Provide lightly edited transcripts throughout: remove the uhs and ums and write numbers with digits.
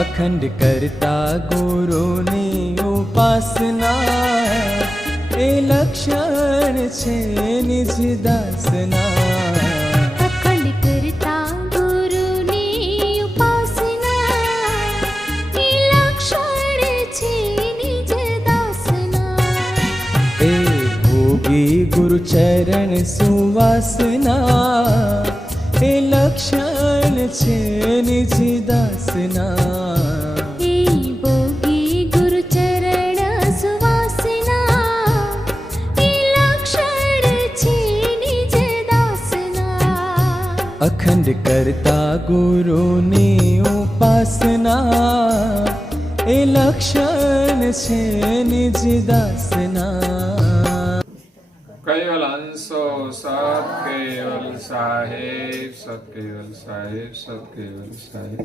અખંડ કરતા ગુરુની ઉપાસના એ લક્ષણ છે નિજ દાસના. અખંડ કરતા ગુરુની ઉપાસના એ લક્ષણ છે નિજ દાસના. એ ભોગી ગુરુ ચરણ સુવાસના એ લક્ષણ છે નિજ દાસના. એ ભોગી ગુરુ ચરણ સુવાસના એ લક્ષણ છે નિજ દાસના. અખંડ કરતા ગુરુની ઉપાસના એ લક્ષણ છે નિજ દાસના. કેવલ હંસો સત કેવલ સાહેબ, સત કેવલ સાહેબ, સત કેવલ સાહેબ.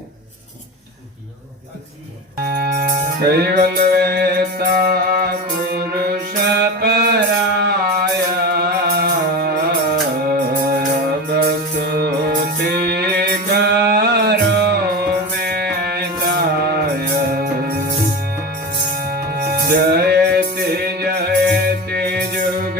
કેવલ વેતા પુરુષ પરાયા બસુતિ કરો મેતાય. જયતિ જયતિ જુગ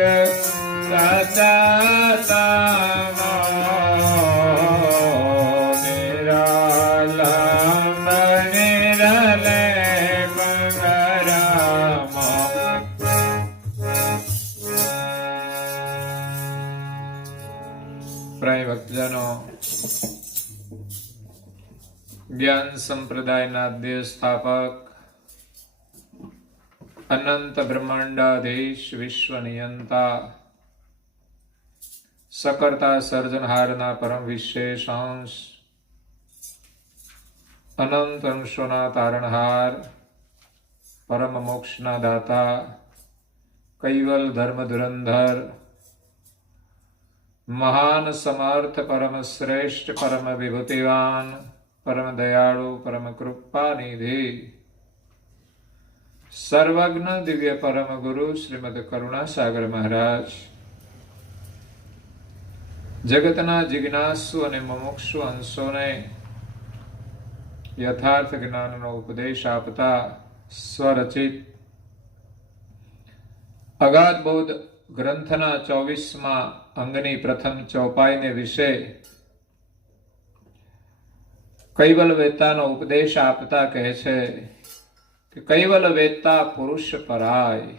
ભક્તજનો, જ્ઞાન સંપ્રદાયના દેહ સ્થાપક, અનંત બ્રહ્માંડાધીશ, વિશ્વ નિયંતા, સકર્તા સર્જનહારના પરમ વિશેષ અંશ, અનંત અંશોના તારણહાર, પરમ મોક્ષના દાતા, કૈવલ ધર્મ ધુરંધર, મહાન સમર્થ, પરમ શ્રેષ્ઠ, પરમ વિભૂતિવાન, પરમ દયાળુ, પરમ કૃપાનિધિ, સર્વજ્ઞ દિવ્ય પરમ ગુરુ શ્રીમદ કરુણાસાગર મહારાજ, જગતના જિજ્ઞાસુ અને મુમુક્ષુ અંશોને યથાર્થ જ્ઞાનનો ઉપદેશ આપતા સ્વરચિત અગાધ બોધ ગ્રંથના 24મા અંગની પ્રથમ ચોપાઈને વિશે કૈવલ વેતાનો ઉપદેશ આપતા કહે છે કે કૈવલ વેતા પુરુષ પરાય,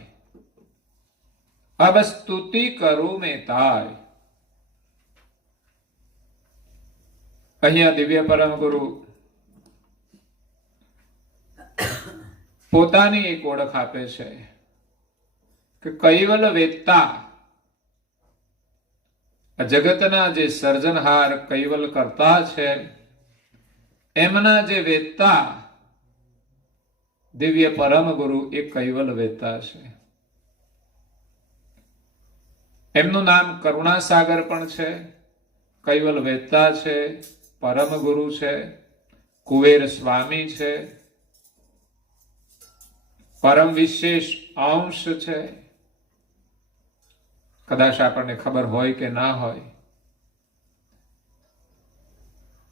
અબ સ્તુતિ કરું મેં તાય. અહીંયા દિવ્ય પરમ ગુરુ પોતાની એક ઓળખ આપે છે કે કૈવલ વેતા, જગતના જે સર્જનહાર કૈવલ કરતા છે એમના જે વેતા દિવ્ય પરમ ગુરુ એ કૈવલ વેતા છે. એમનું નામ કરુણાસાગર પણ છે, કૈવલ વેતા છે, પરમ ગુરુ છે, કુવેર સ્વામી છે, પરમ વિશેષ અંશ છે. કદાચ આપણને ખબર હોય કે ના હોય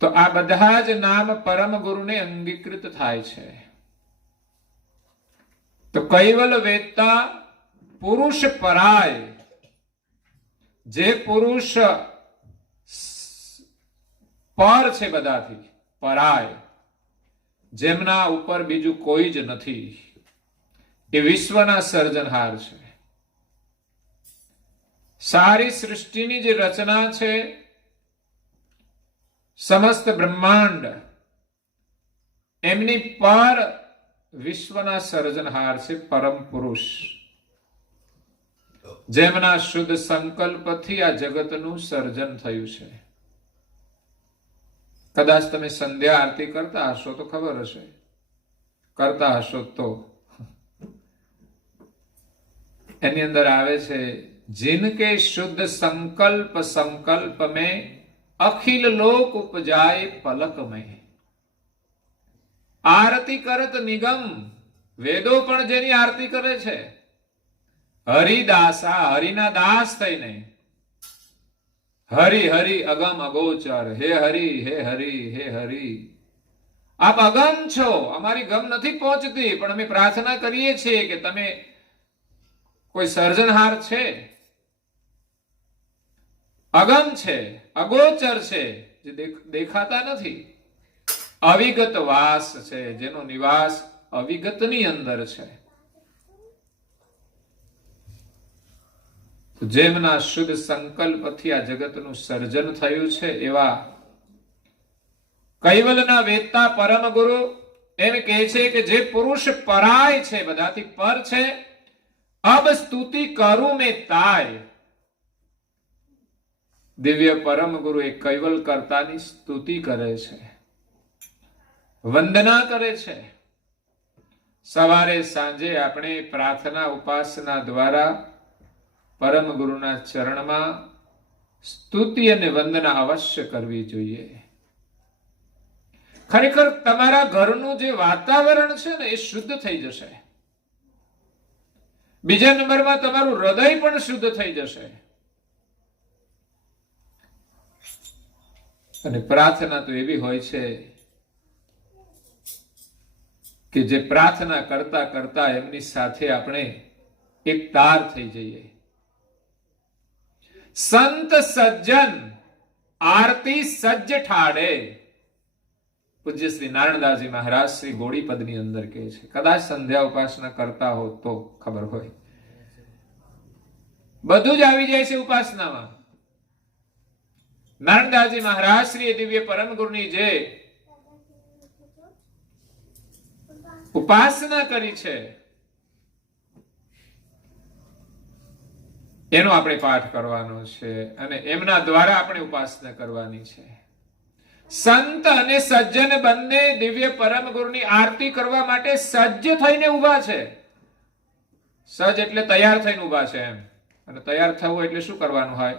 તો આ બધા જ નામ પરમ ગુરુને અંગીકૃત થાય છે. તો કૈવલ વેતા પુરુષ પરાય, જે પુરુષ પર છે બધાથી, પરાય, જેમના ઉપર બીજું કોઈ જ નથી, એ વિશ્વના સર્જનહાર છે. સારી સૃષ્ટિની જે રચના છે, સમસ્ત બ્રહ્માંડ, એમની પર વિશ્વના સર્જનહાર છે પરમ પુરુષ, જેમના શુદ્ધ સંકલ્પથી આ જગતનું સર્જન થયું છે. કદાચ તમે સંધ્યા આરતી કરતા હશો તો ખબર હશે, કરતા હશો તો એની અંદર આવે છે, जिनके शुद्ध संकल्प संकल्प में अखिल लोक उपजाए पलक में. आरती करत निगम, વેદો પણ જેની આરતી કરે છે, હરિદાસા, હરિના દાસ થઈને, હરિ હરિ અગમ અગોચર, હે હરિ હે હરિ હે હરિ, આપ અગમ છો, અમારી ગમ નથી પહોંચતી, પણ અમે પ્રાર્થના કરીએ છીએ કે તમે કોઈ સર્જનહાર છે, અગમ છે, અગોચર છે, જે દેખાતા નથી, અવિગત વાસ છે, જેનો નિવાસ અવિગતની અંદર છે. જેમના શુદ્ધ સંકલ્પથી આ જગતનું સર્જન થયું છે એવા કૈવલના વેદતા પરમ ગુરુ એમ કહે છે કે જે પુરુષ પરાય છે, બધાથી પર છે, અબ સ્તુતિ કરું મેં તાય. દિવ્ય પરમ ગુરુ એ કૈવલ કર્તાની સ્તુતિ કરે છે, વંદના કરે છે. સવારે સાંજે આપણે પ્રાર્થના ઉપાસના દ્વારા પરમ ગુરુના ચરણમાં સ્તુતિ અને વંદના અવશ્ય કરવી જોઈએ. ખરેખર તમારા ઘરનું જે વાતાવરણ છે ને એ શુદ્ધ થઈ જશે. બીજા નંબરમાં તમારું હૃદય પણ શુદ્ધ થઈ જશે. અને પ્રાર્થના તો એવી હોય છે કે જે પ્રાર્થના કરતા કરતા એમની સાથે આપણે એક તાર થઈ જઈએ. સંત સજ્જન આરતી સજ્જ ઠાડે. પૂજ્ય શ્રી નારાયણદાસજી મહારાજ શ્રી ગોળીપદની અંદર કહે છે, કદાચ સંધ્યા ઉપાસના કરતા હો તો ખબર હોય, બધું જ આવી જાય છે ઉપાસનામાં. નારાયણદાસજી મહારાજ શ્રી દિવ્ય પરમ ગુરુની જે ઉપાસના કરી છે એનો આપણે પાઠ કરવાનો છે અને એમના દ્વારા આપણે ઉપાસના કરવાની છે. સંત અને સજ્જન બંને દિવ્ય પરમ ગુરુની આરતી કરવા માટે સજ્જ થઈને ઉભા છે. સજ્જ એટલે તૈયાર થઈને ઉભા છે એમ. અને તૈયાર થવું એટલે શું કરવાનું હોય?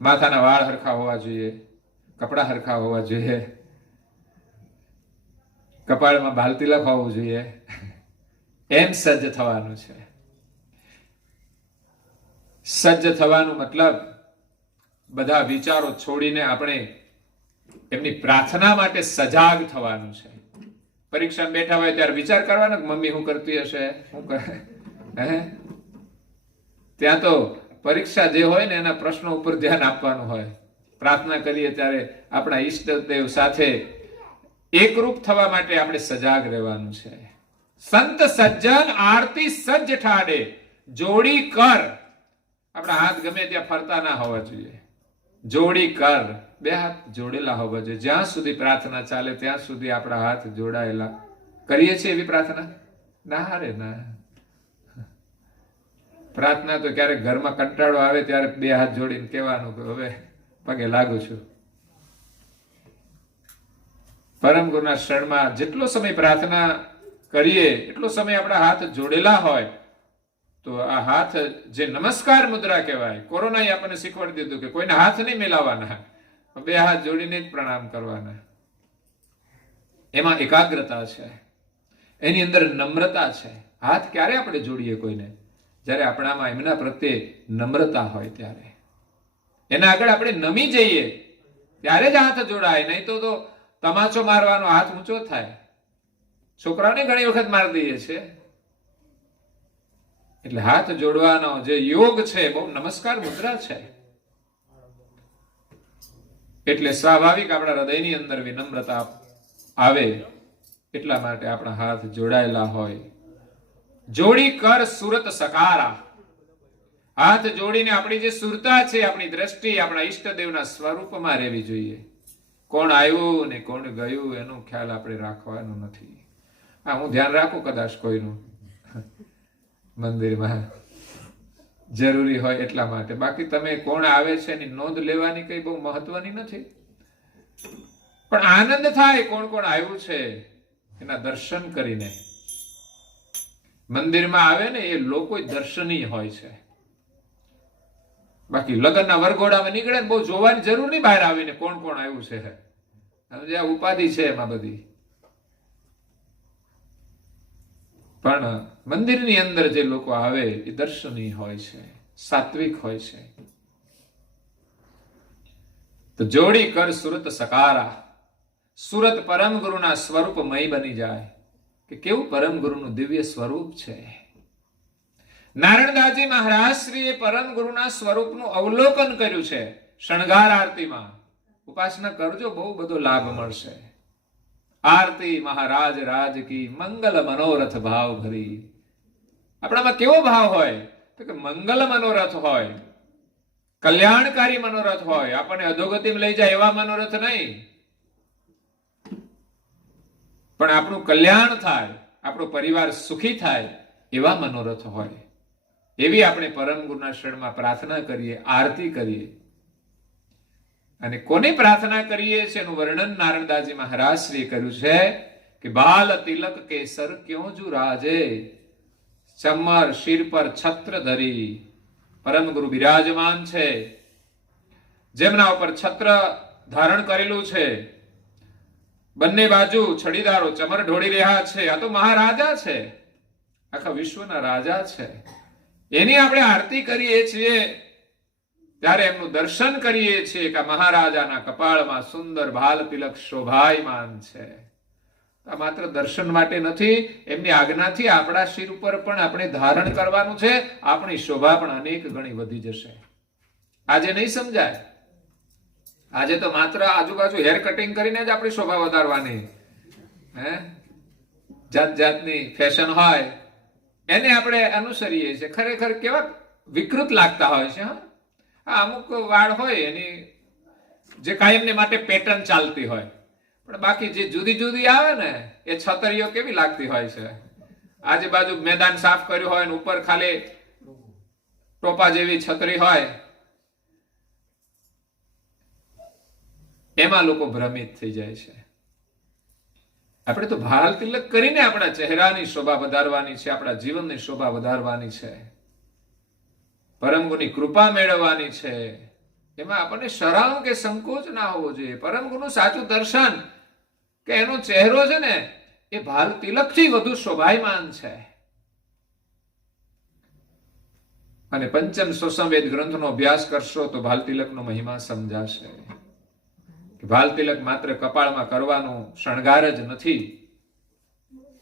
માથાના વાળ હરખા હોવા જોઈએ, કપડા હરખા હોવા જોઈએ, કપાળમાં બાલ તિલક હોવું જોઈએ, એમ સજ્જ થવાનું છે. સજ્જ થવાનું મતલબ બધા વિચારો છોડીને આપણે એમની પ્રાર્થના માટે સજાગ થવાનું છે. પરીક્ષા બેઠા હોય ત્યારે વિચાર કરવાનો કે મમ્મી શું કરતી હશે, શું કરે. ત્યાં તો પરીક્ષા જે હોય ને એના પ્રશ્નો ઉપર ધ્યાન આપવાનું હોય. પ્રાર્થના કરીએ ત્યારે આપણા ઈષ્ટદેવ સાથે એકરૂપ થવા માટે આપણે સજાગ રહેવાનું છે. સંત સજ્જન આરતી સજ્જ ઠાડે જોડી કર. આપણા હાથ ગમે ત્યાં ફરતા ના હોવા જોઈએ. જોડી કર, બે હાથ જોડેલા હોવા જોઈએ. જ્યાં સુધી પ્રાર્થના ચાલે ત્યાં સુધી આપણા હાથ જોડાયેલા. કરીએ છીએ એવી પ્રાર્થના? ના રે ના. પ્રાર્થના તો ક્યારેક ઘરમાં કંટાળો આવે ત્યારે બે હાથ જોડીને કહેવાનું કે હવે પગે લાગુ છું. પરમ ગુરુના શરણમાં જેટલો સમય પ્રાર્થના કરીએ એટલો સમય આપણા હાથ જોડેલા હોય તો આ હાથ જે નમસ્કાર મુદ્રા કહેવાય. કોરોનાએ આપણને શીખવાડી દીધું કે કોઈને હાથ નહીં મિલાવવાના, બે હાથ જોડીને જ પ્રણામ કરવાના. એમાં એકાગ્રતા છે, એની અંદર નમ્રતા છે. હાથ ક્યારે આપણે જોડીએ કોઈને? જ્યારે આપણામાં એમના પ્રત્યે નમ્રતા હોય ત્યારે. એના આગળ આપણે નમી જઈએ ત્યારે જ હાથ જોડાય. નહીં તો તમાચો મારવાનો હાથ ઊંચો થાય. છોકરાઓને ઘણી વખત મારી દઈએ છે. એટલે હાથ જોડવાનો જે યોગ છે બહુ નમસ્કાર મુદ્રા છે. એટલે સ્વાભાવિક આપણા હૃદયની અંદર વિનમ્રતા આવે એટલા માટે આપણા હાથ જોડાયેલા હોય. જોડી કર સુરત સકારા. હાથ જોડીને આપણી જે સુરતા છે, આપણી દ્રષ્ટિ આપણા ઈષ્ટદેવના સ્વરૂપમાં રહેવી જોઈએ. કોણ આવ્યું ને કોણ ગયું એનો ખ્યાલ આપણે રાખવાનો નથી. હું ધ્યાન રાખું કદાચ કોઈનું મંદિરમાં જરૂરી હોય એટલા માટે. બાકી તમે કોણ આવે છે એની નોંધ લેવાની કઈ બહુ મહત્વની નથી. પણ આનંદ થાય કોણ કોણ આવ્યું છે એના દર્શન કરીને. મંદિરમાં આવે ને એ લોકો દર્શનીય હોય છે. બાકી લગ્નના વરઘોડામાં નીકળે ને બહુ જોવાની જરૂર નહીં બહાર આવીને કોણ કોણ આવ્યું છે. જ્યાં ઉપાધિ છે એમાં બધી. પણ મંદિરની અંદર જે લોકો આવે એ દર્શનીય હોય છે, સાત્વિક હોય છે. તો જોડી કર સુરત સકારા. સુરત પરમ ગુરુના સ્વરૂપમય બની જાય કે કેવું પરમ ગુરુનું દિવ્ય સ્વરૂપ છે. નારણદાસજી મહારાજ શ્રીએ પરમ ગુરુના સ્વરૂપનું અવલોકન કર્યું છે શણગાર આરતીમાં. ઉપાસના કરજો, બહુ બધો લાભ મળશે. આરતી મહારાજ રાજ કી મંગલ મનોરથ ભાવ ભરી. આપણામાં કેવો ભાવ હોય તો કે મંગલ મનોરથ હોય, કલ્યાણકારી મનોરથ હોય, આપણને અધોગતિમાં લઈ જાય એવા મનોરથ નહીં, પણ આપણું કલ્યાણ થાય, આપણો પરિવાર સુખી થાય એવા મનોરથ હોય. એવી આપણે પરમ ગુરુના શરણમાં પ્રાર્થના કરીએ, આરતી કરીએ. અને કોની પ્રાર્થના કરીએ છે એનું વર્ણન નારણદાસજી મહારાજ શ્રીએ કર્યું છે કે બાલ તિલક કેસર ક્યો જુ રાજે, ચમર શિર પર છત્ર ધરી. પરમ ગુરુ બિરાજમાન છે, જેમના ઉપર છત્ર ધારણ કરેલું છે, બંને બાજુ છડીદારો ચમર ઢોળી રહ્યા છે. આ તો મહારાજા છે, આખા વિશ્વના રાજા છે. એની આપણે આરતી કરીએ છીએ ત્યારે એમનું દર્શન કરીએ છીએ કે મહારાજાના કપાળમાં સુંદર ભાલ તિલક શોભાયમાન છે. આ માત્ર દર્શન માટે નથી, એમની આજ્ઞાથી આપણા શિર ઉપર પણ આપણે ધારણ કરવાનું છે. આપણી શોભા પણ અનેક ગણી વધી જશે. આજે નહીં સમજાય. આજે તો માત્ર આજુબાજુ હેર કટિંગ કરીને જ આપણી શોભા વધારવાની, જાત જાતની ફેશન હોય એને આપણે અનુસરીએ છીએ. ખરેખર કેવા વિકૃત લાગતા હોય છે. હા, અમુક વાળ હોય એની જે કાયમને માટે પેટર્ન ચાલતી હોય, પણ બાકી જે જુદી જુદી આવે ને એ છતરીઓ કેવી લાગતી હોય છે. આજુબાજુ મેદાન સાફ કર્યું હોય ને ઉપર ખાલી ટોપા જેવી છતરી હોય, એમાં લોકો ભ્રમિત થઈ જાય છે. આપણે તો ભાલ તિલક કરીને આપણા ચહેરાની શોભા વધારવાની છે, આપણા જીવનની શોભા વધારવાની છે, પરમ ગુરુની કૃપા મેળવવાની છે. એમાં આપણને શરમ કે સંકોચ ના હોવો જોઈએ. પરમ ગુરુનું સાચું દર્શન કે એનો ચહેરો છે ને એ ભાલ તિલકથી વધુ શોભાયમાન છે. અને પંચમ સોસમવેદ ગ્રંથનો અભ્યાસ કરશો તો ભાલ તિલકનો મહિમા સમજાશે. ભાલ તિલક માત્ર કપાળમાં કરવાનું શણગાર જ નથી,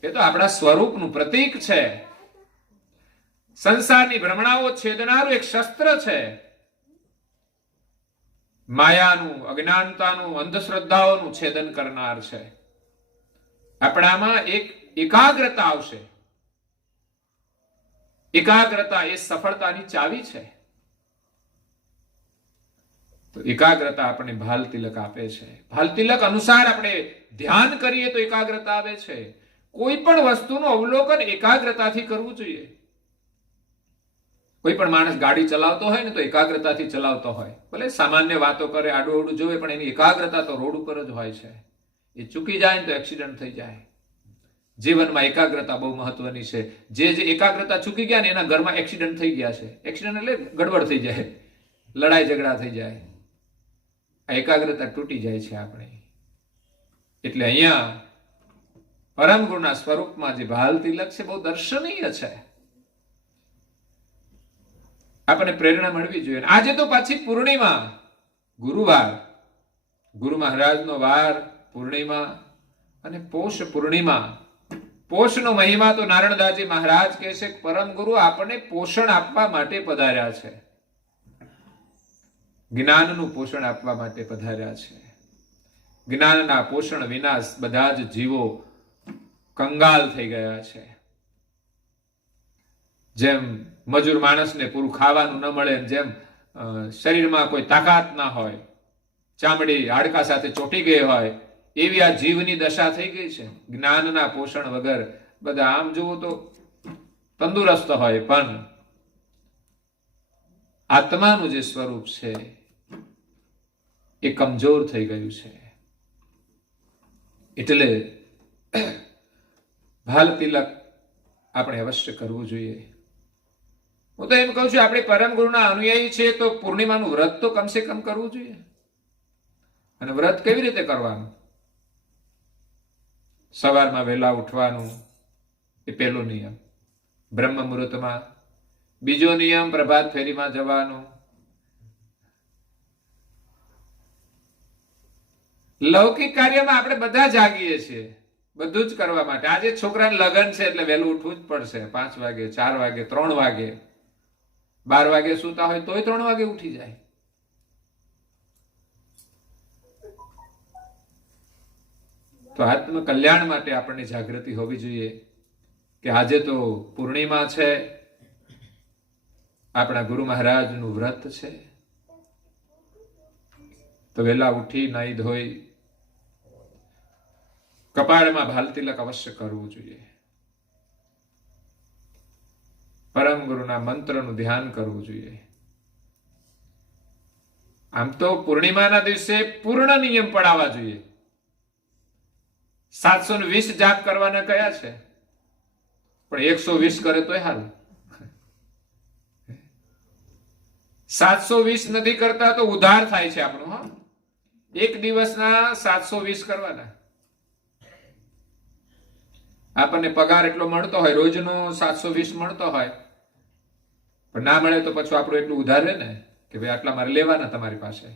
એ તો આપણા સ્વરૂપનું પ્રતીક છે. સંસારની ભ્રમણાઓ છેદનારું એક શસ્ત્ર છે. માયાનું, અજ્ઞાનતાનું, અંધશ્રદ્ધાઓનું છેદન કરનાર છે. આપણામાં એક એકાગ્રતા આવશે. એકાગ્રતા એ સફળતાની ચાવી છે. તો એકાગ્રતા આપણને ભાલ તિલક આપે છે. ભાલ તિલક અનુસાર આપણે ધ્યાન કરીએ તો એકાગ્રતા આવે છે. કોઈ પણ વસ્તુનું અવલોકન એકાગ્રતાથી કરવું જોઈએ. કોઈ પણ માણસ ગાડી ચલાવતો હોય ને તો એકાગ્રતાથી ચલાવતો હોય, ભલે સામાન્ય વાતો કરે, આડું અવડું જોવે, પણ એની એકાગ્રતા તો રોડ ઉપર જ હોય છે. એ ચૂકી જાય ને તો એક્સિડન્ટ થઈ જાય. જીવનમાં એકાગ્રતા બહુ મહત્વની છે. જે એકાગ્રતા ચૂકી ગયા ને એના ઘરમાં એક્સિડન્ટ થઈ ગયા છે. એક્સિડન્ટ એટલે ગડબડ થઈ જાય, લડાઈ ઝઘડા થઈ જાય, એકાગ્રતા તૂટી જાય છે આપણે. એટલે અહીંયા પરમ ગુરુના સ્વરૂપમાં જે ભાલ તિલક છે બહુ દર્શનીય છે. આપણને પ્રેરણા મળવી જોઈએ. આજે તો પાછી પૂર્ણિમા, ગુરુવાર, ગુરુ મહારાજનો વાર પૂર્ણિમા અને પોષ પૂર્ણિમા. પોષનો મહિમા તો નારણદાસજી મહારાજ કહે છે કે પરમ ગુરુ આપણને પોષણ આપવા માટે પધાર્યા છે, જ્ઞાનનું પોષણ આપવા માટે પધાર્યા છે. જ્ઞાનના પોષણ વિના બધા જ જીવો કંગાલ થઈ ગયા છે. જેમ મજૂર માણસને પૂરું ખાવાનું ન મળે, જેમ શરીરમાં કોઈ તાકાત ના હોય, ચામડી હાડકા સાથે ચોટી ગઈ હોય, એવી આ જીવની દશા થઈ ગઈ છે. જ્ઞાનના પોષણ વગર બધા આમ જુઓ તો તંદુરસ્ત હોય, પણ આત્માનું જે સ્વરૂપ છે એ કમજોર થઈ ગયું છે. એટલે ભાલ તિલક આપણે અવશ્ય કરવું જોઈએ. હું તો એમ કહું છું, આપણે પરમ ગુરુના અનુયાયી છે તો પૂર્ણિમાનું વ્રત તો કમસે કમ કરવું જોઈએ. અને વ્રત કેવી રીતે કરવાનું? સવારમાં વહેલા ઉઠવાનું એ પહેલો નિયમ, બ્રહ્મ મુહૂર્તમાં. બીજો નિયમ પ્રભાત ફેરીમાં જવાનું. લૌકિક કાર્યમાં આપણે બધા જાગીએ છીએ, બધું જ કરવા માટે. આજે છોકરાને લગ્ન છે એટલે વહેલું ઉઠવું જ પડશે. 5 વાગે, 4 વાગે, 3 વાગે, 12 વાગે સૂતા હોય તોય 3 વાગે ઉઠી જાય. તો આત્મ કલ્યાણ માટે આપણને જાગૃતિ હોવી જોઈએ કે આજે તો પૂર્ણિમા છે, આપણા ગુરુ મહારાજનું વ્રત છે. તો વહેલા ઉઠી નાઈ ધોઈ કપાળમાં ભાલ તિલક અવશ્ય કરવું જોઈએ. પરમ ગુરુના મંત્રનું ધ્યાન કરવું જોઈએ. આમ તો પૂર્ણિમાના દિવસે પૂર્ણ નિયમ પડાવવા જોઈએ. 720 જાપ કરવાના કયા છે, પણ 120 કરે તોય સારું. 720 નથી કરતા તો ઉધાર થાય છે આપણું. હા, એક દિવસના 720 કરવાના. આપણને પગાર એટલો મળતો હોય, રોજનો 720 મળતો હોય, પણ ના મળે તો પછી આપણું એટલું ઉધાર રહે ને કે ભાઈ આટલા મારે લેવાના તમારી પાસે.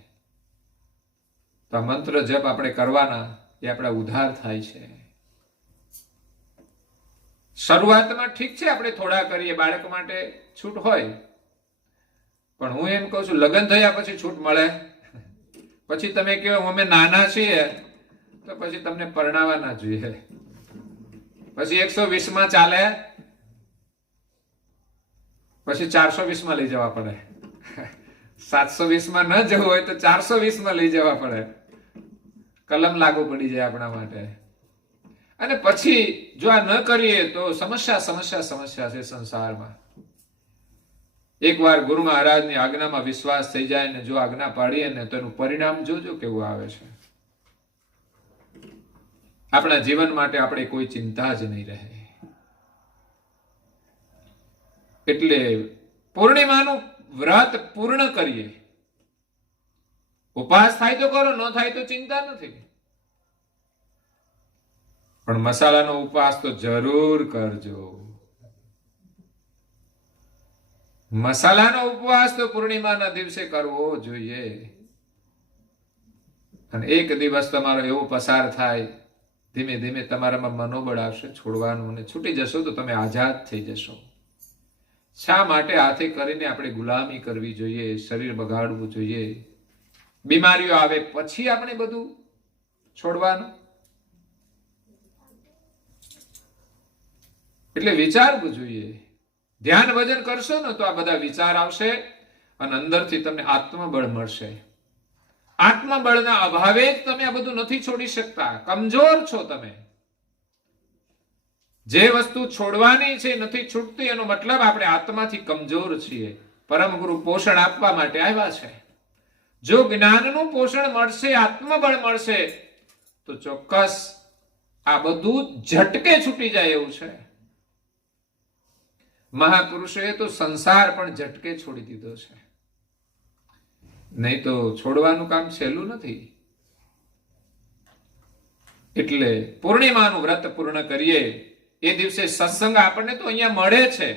તો આ મંત્ર જપ આપણે કરવાના, એ આપણા ઉધાર થાય છે. શરૂઆતમાં ઠીક છે, આપણે થોડા કરીએ, બાળક માટે છૂટ હોય, પણ હું એમ કહું છું લગ્ન થયા પછી છૂટ મળે. પછી તમે કહો અમે નાના છીએ તો પછી તમને પરણાવા ના જોઈએ. પછી 120 માં ચાલે, પછી 420 માં લઈ જવા પડે. 720 માં ન જવું હોય તો 420 માં લઈ જવા પડે. કલમ લાગુ પડી જાય આપણા માટે. અને પછી જો આ ન કરીએ તો સમસ્યા છે સંસારમાં. એકવાર ગુરુ મહારાજની આજ્ઞામાં વિશ્વાસ થઈ જાય ને જો આજ્ઞા પાડીએ ને તો એનું પરિણામ જોજો કેવું આવે છે. આપણા જીવન માટે આપણે કોઈ ચિંતા જ નહીં રહે. એટલે પૂર્ણિમાનું વ્રત પૂર્ણ કરીએ. ઉપવાસ થાય તો કરો, ન થાય તો ચિંતા નથી, પણ મસાલાનો ઉપવાસ તો જરૂર કરજો. મસાલાનો ઉપવાસ તો પૂર્ણિમાના દિવસે કરવો જોઈએ. અને એક દિવસ તમારો એવો પસાર થાય, ધીમે ધીમે તમારામાં મનોબળ આવશે છોડવાનું, અને છૂટી જશો તો તમે આઝાદ થઈ જશો. શા માટે હાથે કરીને આપણે ગુલામી કરવી જોઈએ, શરીર બગાડવું જોઈએ? બીમારીઓ આવે પછી આપણે બધું છોડવાનું. એટલે વિચારવું જોઈએ. ધ્યાન ભજન કરશો ને તો આ બધા વિચાર આવશે અને અંદરથી તમને આત્મબળ મળશે. આત્મબળના અભાવે જ તમે આ બધું નથી છોડી શકતા. કમજોર છો તમે. જે વસ્તુ છોડવાની છે નથી છૂટતી, એનો મતલબ આપણે આત્માથી કમજોર છીએ. પરમ ગુરુ પોષણ આપવા માટે આવ્યા છે. જો જ્ઞાનનું પોષણ મળશે, આત્મબળ મળશે, તો ચોક્કસ આ બધું ઝટકે છૂટી જાય એવું છે. મહાપુરુષોએ તો સંસાર પણ ઝટકે છોડી દીધો છે. નહીં તો છોડવાનું કામ સહેલું નથી. એટલે પૂર્ણિમાનું વ્રત પૂર્ણ કરીએ. એ દિવસે સત્સંગ આપણને તો અહીંયા મળે છે,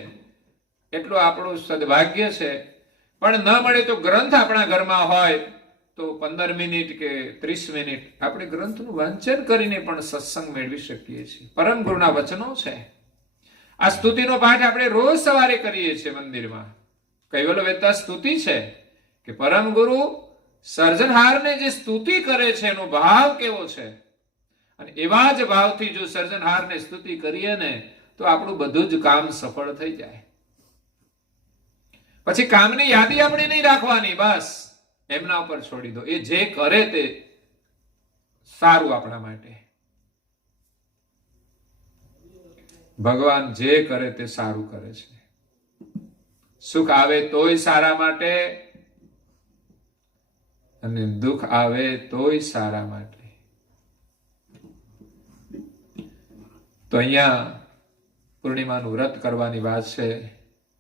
એટલું આપણું સદભાગ્ય છે. પણ ન મળે તો ગ્રંથ આપણા ઘરમાં હોય તો 15 મિનિટ કે 30 મિનિટ આપણે ગ્રંથનું વાંચન કરીને પણ સત્સંગ મેળવી શકીએ છીએ. પરમ ગુરુના વચનો છે. આ સ્તુતિનો પાઠ આપણે રોજ સવારે કરીએ છીએ મંદિરમાં. કૈવલ્ય વેદતા સ્તુતિ છે કે પરમ ગુરુ સર્જનહારને જે સ્તુતિ કરે છે એનો ભાવ કેવો છે. અને એવા જ ભાવથી જો સર્જનહારને સ્તુતિ કરીએ ને તો આપણું બધું જ કામ સફળ થઈ જાય. પછી કામની યાદી આપણે નહીં રાખવાની, બસ એમના ઉપર છોડી દો. એ જે કરે તે સારું આપણા માટે. ભગવાન જે કરે તે સારું કરે છે. સુખ આવે તોય સારા માટે અને દુઃખ આવે તોય સારા માટે. તો અહીંયા પૂર્ણિમાનું વ્રત કરવાની વાત છે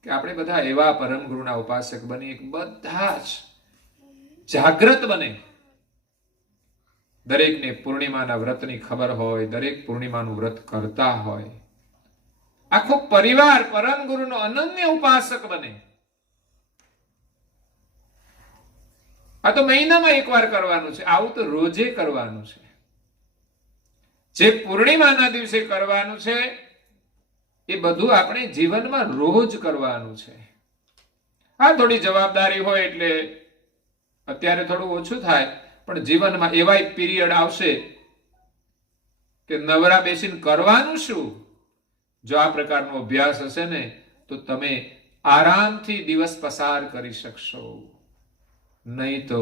કે આપણે બધા એવા પરમ ગુરુના ઉપાસક બની, બધા જ જાગૃત બને. દરેકને પૂર્ણિમાના વ્રતની ખબર હોય, દરેક પૂર્ણિમાનું વ્રત કરતા હોય. આખો પરિવાર પરમ ગુરુનો અનન્ય ઉપાસક બને. આ તો મહિનામાં એકવાર કરવાનું છે. આવું તો રોજે કરવાનું છે. જે પૂર્ણિમાના દિવસે કરવાનું છે એ બધું આપણે જીવનમાં રોજ કરવાનું છે. આ થોડી જવાબદારી હોય એટલે અત્યારે થોડું ઓછું થાય, પણ જીવનમાં એવાય પીરિયડ આવશે કે નવરા બેસીને કરવાનું શું? જો આ પ્રકારનો અભ્યાસ હશે ને તો તમે આરામથી દિવસ પસાર કરી શકશો. નહીં તો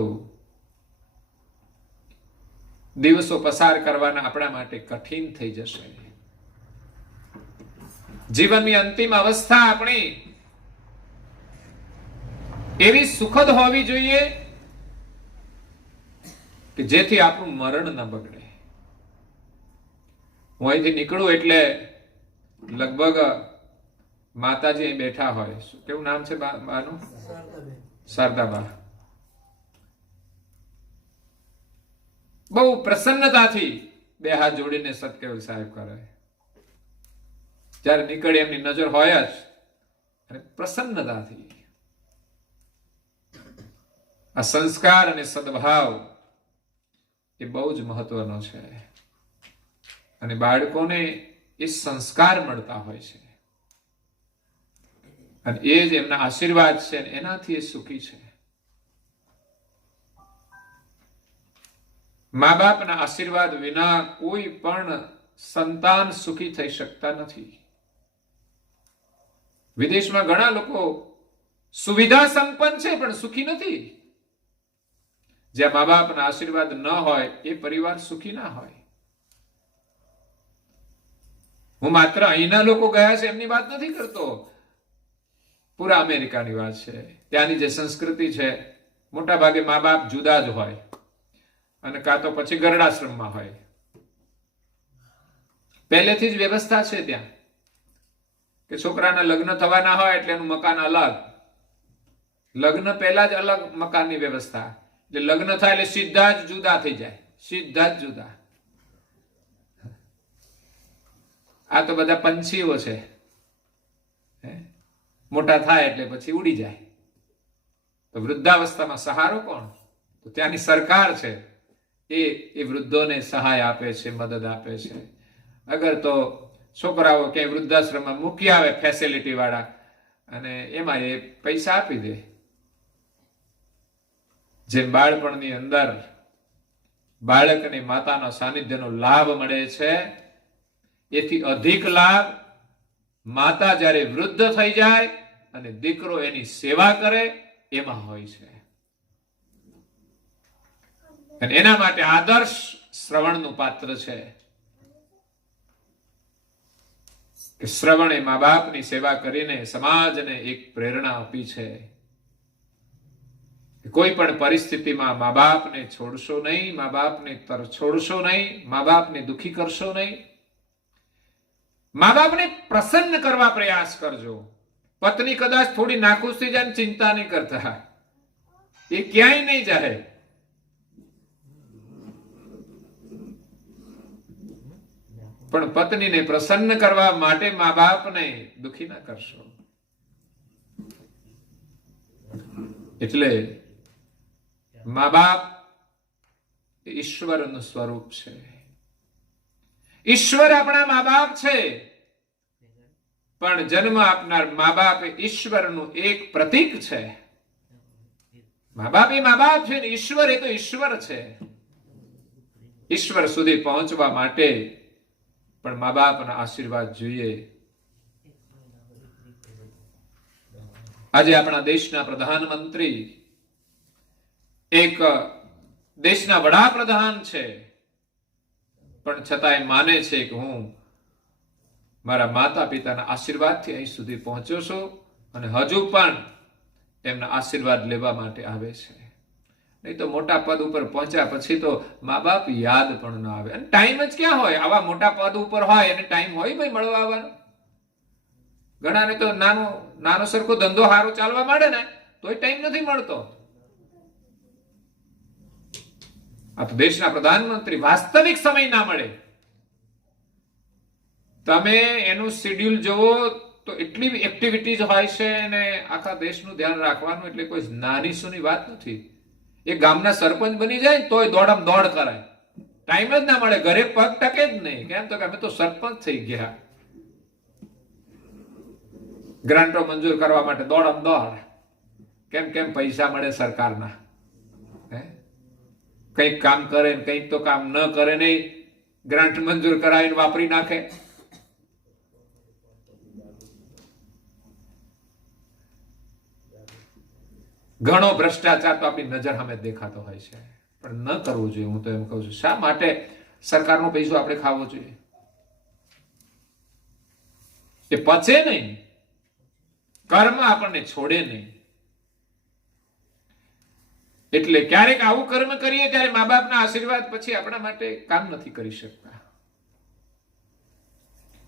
દિવસો પસાર કરવાના આપણા માટે કઠિન થઈ જશે. જીવનની અંતિમ અવસ્થા આપણી એવી સુખદ હોવી જોઈએ કે જેથી આપણું મરણ ન બગડે. હું અહીંથી નીકળું એટલે લગભગ માતાજી અહીં બેઠા હોય. કેવું નામ છે બાનું? શારદાબા. બહુ પ્રસન્નતાથી બે હાથ જોડીને સતકેવલ સાહેબ કરે. જ્યારે નીકળે એમની નજર હોય જ, અને પ્રસન્નતાથી. આ સંસ્કાર અને સદભાવ એ બહુ જ મહત્વનો છે, અને બાળકોને એ સંસ્કાર મળતા હોય છે, અને એ જ એમના આશીર્વાદ છે, એનાથી એ સુખી છે. મા બાપના આશીર્વાદ વિના કોઈ પણ સંતાન સુખી થઈ શકતા નથી. વિદેશમાં ઘણા લોકો સુવિધા સંપન્ન છે પણ સુખી નથી. જ્યાં મા બાપના આશીર્વાદ ન હોય એ પરિવાર સુખી ના હોય. હું માત્ર અહીંના લોકો ગયા છે એમની વાત નથી કરતો, પૂરા અમેરિકાની વાત છે. ત્યાંની જે સંસ્કૃતિ છે, મોટા ભાગે મા બાપ જુદા જ હોય, અને કાં તો પછી ગરડાશ્રમમાં હોય. પહેલેથી જ વ્યવસ્થા છે ત્યાં કે છોકરાના લગ્ન થવાના હોય એટલે એનું મકાન અલગ, લગ્ન પહેલા જ અલગ મકાનની વ્યવસ્થા. એટલે લગ્ન થાય એટલે સીધા જ જુદા થઈ જાય, સીધા જ જુદા. આ તો બધા પંછીઓ છે, મોટા થાય એટલે પછી ઉડી જાય. તો વૃદ્ધાવસ્થામાં સહારો કોણ? તો ત્યાંની સરકાર છે, એ વૃદ્ધોને સહાય આપે છે, મદદ આપે છે. અગર તો છોકરાઓ ક્યાંય વૃદ્ધાશ્રમમાં મૂકી આવે ફેસિલિટી વાળા, અને એમાં એ પૈસા આપી દે. જેમ બાળપણની અંદર બાળકને માતાના સાનિધ્યનો લાભ મળે છે, એથી અધિક લાભ માતા જ્યારે વૃદ્ધ થઈ જાય અને દીકરો એની સેવા કરે એમાં હોય છે. અને એના માટે આદર્શ શ્રવણનું પાત્ર છે કે શ્રવણે મા બાપની સેવા કરીને સમાજને એક પ્રેરણા આપી છે. કોઈ પણ પરિસ્થિતિમાં મા બાપને છોડશો નહીં, મા બાપને છોડશો નહીં, મા બાપને દુખી કરશો નહીં. મા બાપને પ્રસન્ન કરવા પ્રયાસ કરજો. પત્ની કદાચ થોડી નાખુશ થઈ જાય, ચિંતા નહીં કરતા, એ ક્યાંય નહીં જાય. પણ પત્નીને પ્રસન્ન કરવા માટે મા બાપને દુખી ના કરશો. એટલે મા બાપ ઈશ્વરનું સ્વરૂપ છે. ઈશ્વર આપણા મા બાપ છે, પણ જન્મ આપનાર મા બાપ ઈશ્વરનું એક પ્રતીક છે. મા બાપ એ મા બાપ છે, ઈશ્વર એ તો ઈશ્વર છે. ઈશ્વર સુધી પહોંચવા માટે પણ મા બાપના આશીર્વાદ જોઈએ. આજે આપણા દેશના પ્રધાનમંત્રી એક દેશના વડાપ્રધાન છે, પણ છતાંય માને છે કે હું મારા માતા પિતાના આશીર્વાદથી અહીં સુધી પહોંચ્યો છું, અને હજુ પણ એમના આશીર્વાદ લેવા માટે આવે છે. નહીં તો મોટા પદ ઉપર પહોંચ્યા પછી તો મા બાપ યાદ પણ ના આવે. અને ટાઈમ જ ક્યાં હોય? આવા મોટા પદ ઉપર હોય અને ટાઈમ હોય ભાઈ મળવા આવવાનો? ઘણાને તો નાનો સરખો ધંધો સારો ચાલવા માંડે ને તોય ટાઈમ નથી મળતો. આ તો દેશના પ્રધાનમંત્રી, વાસ્તવિક સમય ના મળે. તમે એનું શેડ્યુલ જોવો તો એટલી એક્ટિવિટીઝ હોય છે, અને આખા દેશનું ધ્યાન રાખવાનું એટલે કોઈ નાની સુની વાત નથી. એ ગામના સરપંચ બની જાય તોય દોડમ દોડ કરાય, ટાઈમ જ ના મળે, ઘરે પગ ટકે જ નહીં. કેમ તો કે અમે તો સરપંચ થઈ ગયા. ગ્રાન્ટો મંજૂર કરવા માટે દોડમ દોડ. કેમ પૈસા મળે સરકારના. કંઈક કામ કરે ને કંઈક તો કામ ન કરે નહીં, ગ્રાન્ટ મંજૂર કરાવીને વાપરી નાખે. ઘણો ભ્રષ્ટાચાર તો આપણી નજર સામે દેખાતો હોય છે, પણ ન કરવું જોઈએ. હું તો એમ કહું છું, શા માટે સરકારનો પૈસો આપણે ખાવો જોઈએ? એ પચે નહીં, કર્મ આપણને છોડે નહીં. એટલે ક્યારેક આવું કર્મ કરીએ ત્યારે મા બાપના આશીર્વાદ પછી આપણા માટે કામ નથી કરી શકતા.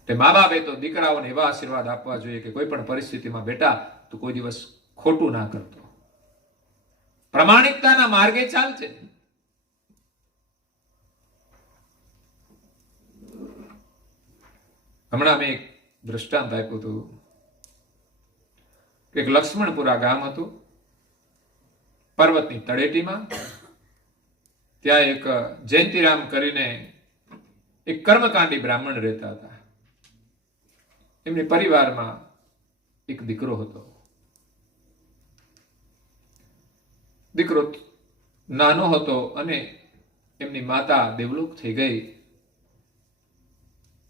તે મા બાપે તો દીકરાઓને એવા આશીર્વાદ આપવા જોઈએ કે કોઈ પણ પરિસ્થિતિમાં બેટા તું કોઈ દિવસ ખોટું ના કરતો, પ્રમાણિકતાના માર્ગે ચાલશે. હમણાં મેં એક દ્રષ્ટાંત આપ્યું હતું. એક લક્ષ્મણપુરા ગામ હતું, પર્વતની તળેટીમાં. ત્યાં એક જયંતિરામ કરીને એક કર્મકાંડી બ્રાહ્મણ રહેતા હતા. એમની પરિવારમાં એક દીકરો હતો. દીકરો નાનો હતો અને એમની માતા દેવલોક થઈ ગઈ.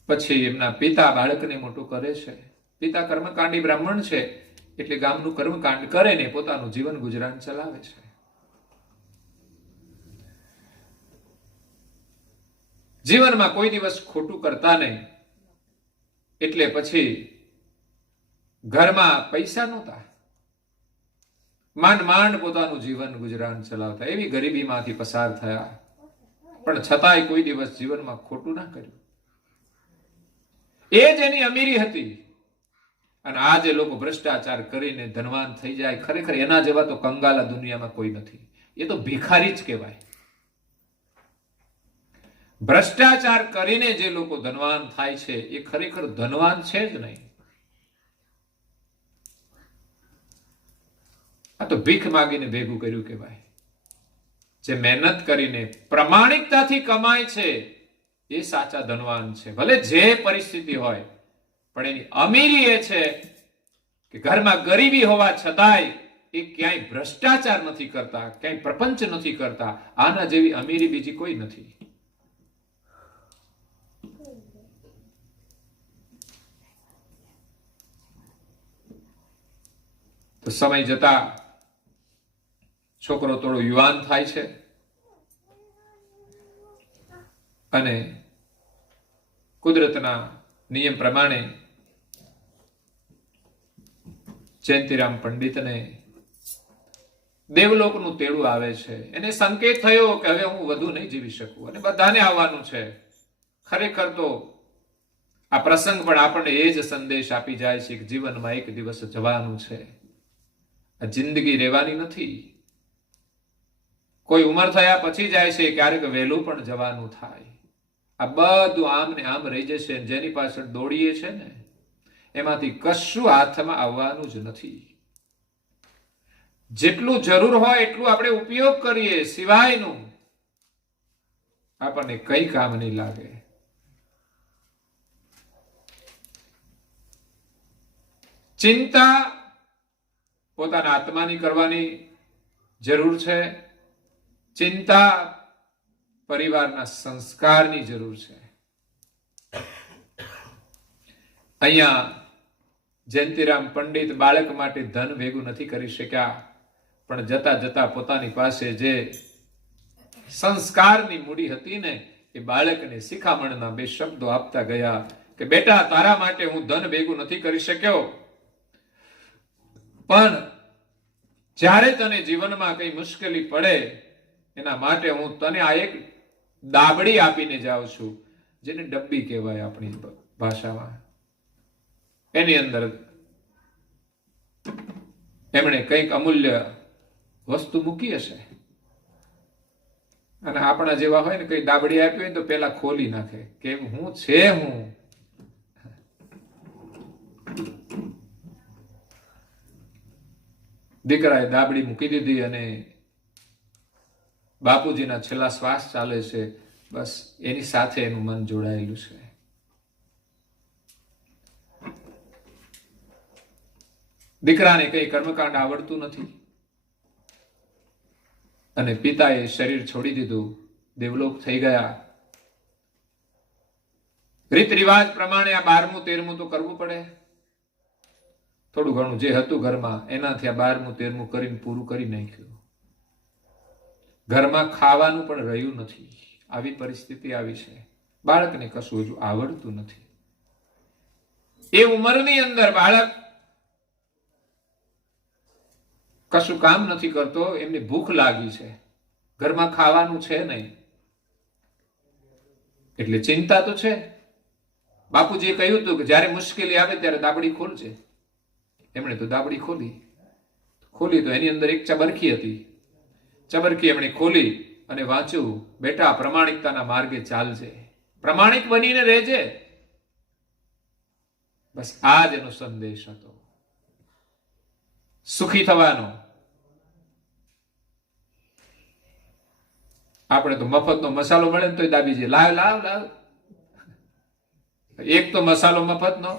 પછી એમના પિતા બાળકને મોટું કરે છે. પિતા કર્મકાંડી બ્રાહ્મણ છે એટલે ગામનું કર્મકાંડ કરે ને પોતાનું જીવન ગુજરાન ચલાવે છે. જીવનમાં કોઈ દિવસ ખોટું કરતા નહીં. એટલે પછી ઘરમાં પૈસા નહોતા, માંડ પોતાનું જીવન ગુજરાન ચલાવતા. એવી ગરીબીમાંથી પસાર થયા, પણ છતાંય કોઈ દિવસ જીવનમાં ખોટું ના કર્યું. એ જ એની અમીરી હતી. અને આજે લોકો ભ્રષ્ટાચાર કરીને ધનવાન થઈ જાય, ખરેખર એના જેવા તો કંગાલા દુનિયામાં કોઈ નથી. એ તો ભિખારી જ કહેવાય. ભ્રષ્ટાચાર કરીને જે લોકો ધનવાન થાય છે એ ખરેખર ધનવાન છે જ નહીં. આ તો ભીખ માગીને ભેગું કર્યું કહેવાય. જે મહેનત કરીને પ્રમાણિકતાથી કમાય છે એ સાચા ધનવાન છે. ભલે જે પરિસ્થિતિ હોય, પણ એની અમીરી એ છે કે ઘરમાં ગરીબી હોવા છતાંય એ ક્યાંય ભ્રષ્ટાચાર નથી કરતા, ક્યાંય પ્રપંચ નથી કરતા. આના જેવી અમીરી બીજી કોઈ નથી. તો સમય જતા છોકરો થોડો યુવાન થાય છે અને કુદરતના નિયમ પ્રમાણે જયંતિરામ પંડિતને દેવલોકનું તેડું આવે છે. એને સંકેત થયો કે હવે હું વધુ નહીં જીવી શકું અને બધાને આવવાનું છે. ખરેખર તો આ પ્રસંગ પણ આપણને એ જ સંદેશ આપી જાય છે કે જીવનમાં એક દિવસ જવાનું છે. આ જિંદગી રહેવાની નથી. કોઈ ઉંમર થયા પછી જાય છે, ક્યારેક વહેલું પણ જવાનું થાય. આ બધું આમ ને આમ રહી જશે. જેની પાછળ દોડીએ છે ને એમાંથી કશું હાથમાં આવવાનું જ નથી. જેટલું જરૂર હોય એટલું આપણે ઉપયોગ કરીએ, સિવાયનું આપણને કઈ કામ નહીં લાગે. ચિંતા પોતાના આત્માની કરવાની જરૂર છે. ચિંતા પરિવારના સંસ્કારની જરૂર છે. અહીંયા જયંતિરામ પંડિત બાળક માટે ધન ભેગું નથી કરી શક્યા, પણ જતા જતા પોતાની પાસે જે સંસ્કારની મૂડી હતી ને એ બાળકને શિખામણના 2 શબ્દો આપતા ગયા કે બેટા, તારા માટે હું ધન ભેગું નથી કરી શક્યો, પણ જ્યારે તને જીવનમાં કઈ મુશ્કેલી પડે એના માટે હું તને આ એક દાબડી આપીને જાઉં છું, જેને ડબ્બી કહેવાય આપણી ભાષામાં. એની અંદર એમણે કંઈક અમૂલ્ય વસ્તુ મૂકી હશે. અને આપણા જેવા હોય ને કઈ દાબડી આપી હોય તો પેલા ખોલી નાખે કે હું છે. હું દીકરાએ દાબડી મૂકી દીધી અને બાપુજીના છેલ્લા શ્વાસ ચાલે છે, બસ એની સાથે એનું મન જોડાયેલું છે. દીકરાને કઈ કર્મકાંડ આવડતું નથી અને પિતાએ શરીર છોડી દીધું, દેવલોક થઈ ગયા. રીત રિવાજ પ્રમાણે આ 12મું 13મું તો કરવું પડે. થોડું ઘણું જે હતું ઘરમાં એનાથી આ 12મું 13મું કરીને પૂરું કરી નાખ્યું. ઘરમાં ખાવાનું પણ રહ્યું નથી. આવી પરિસ્થિતિ આવી છે. બાળકને કશું હજુ આવડતું નથી. એ ઉંમરની અંદર બાળક કશું કામ નથી કરતો, એમને ભૂખ લાગી છે, ઘરમાં ખાવાનું છે નહીં, એટલે ચિંતા તો છે. બાપુજીએ કહ્યું હતું કે જ્યારે મુશ્કેલી આવે ત્યારે દાબડી ખોલજે. એમણે તો દાબડી ખોલી તો એની અંદર એક ચબરખી હતી. ચબરખી એમણે ખોલી અને વાંચ્યું, બેટા પ્રમાણિકતાના માર્ગે ચાલજે, પ્રમાણિક બનીને રહેજે. બસ આ જ એનો સંદેશ હતો, સુખી થવાનો. આપણે તો મફતનો મસાલો મળે ને તો દાબી છે, લાવ લાવ લાવ. એક તો મસાલો મફતનો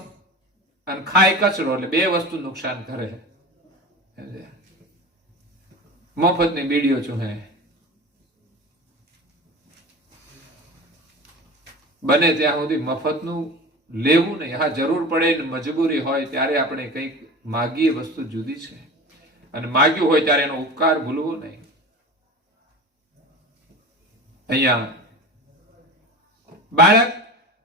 અને ખાય કચરો, એટલે બે વસ્તુ નુકસાન કરે. મફતની બીડીઓ ચૂહે. બને ત્યાં સુધી મફતનું લેવું નહીં. હા, જરૂર પડે ને મજબૂરી હોય ત્યારે આપણે કંઈક માગીએ, વસ્તુ જુદી છે, અને માગ્યું હોય ત્યારે એનો ઉપકાર ભૂલવો નહીં. અહીંયા બાળક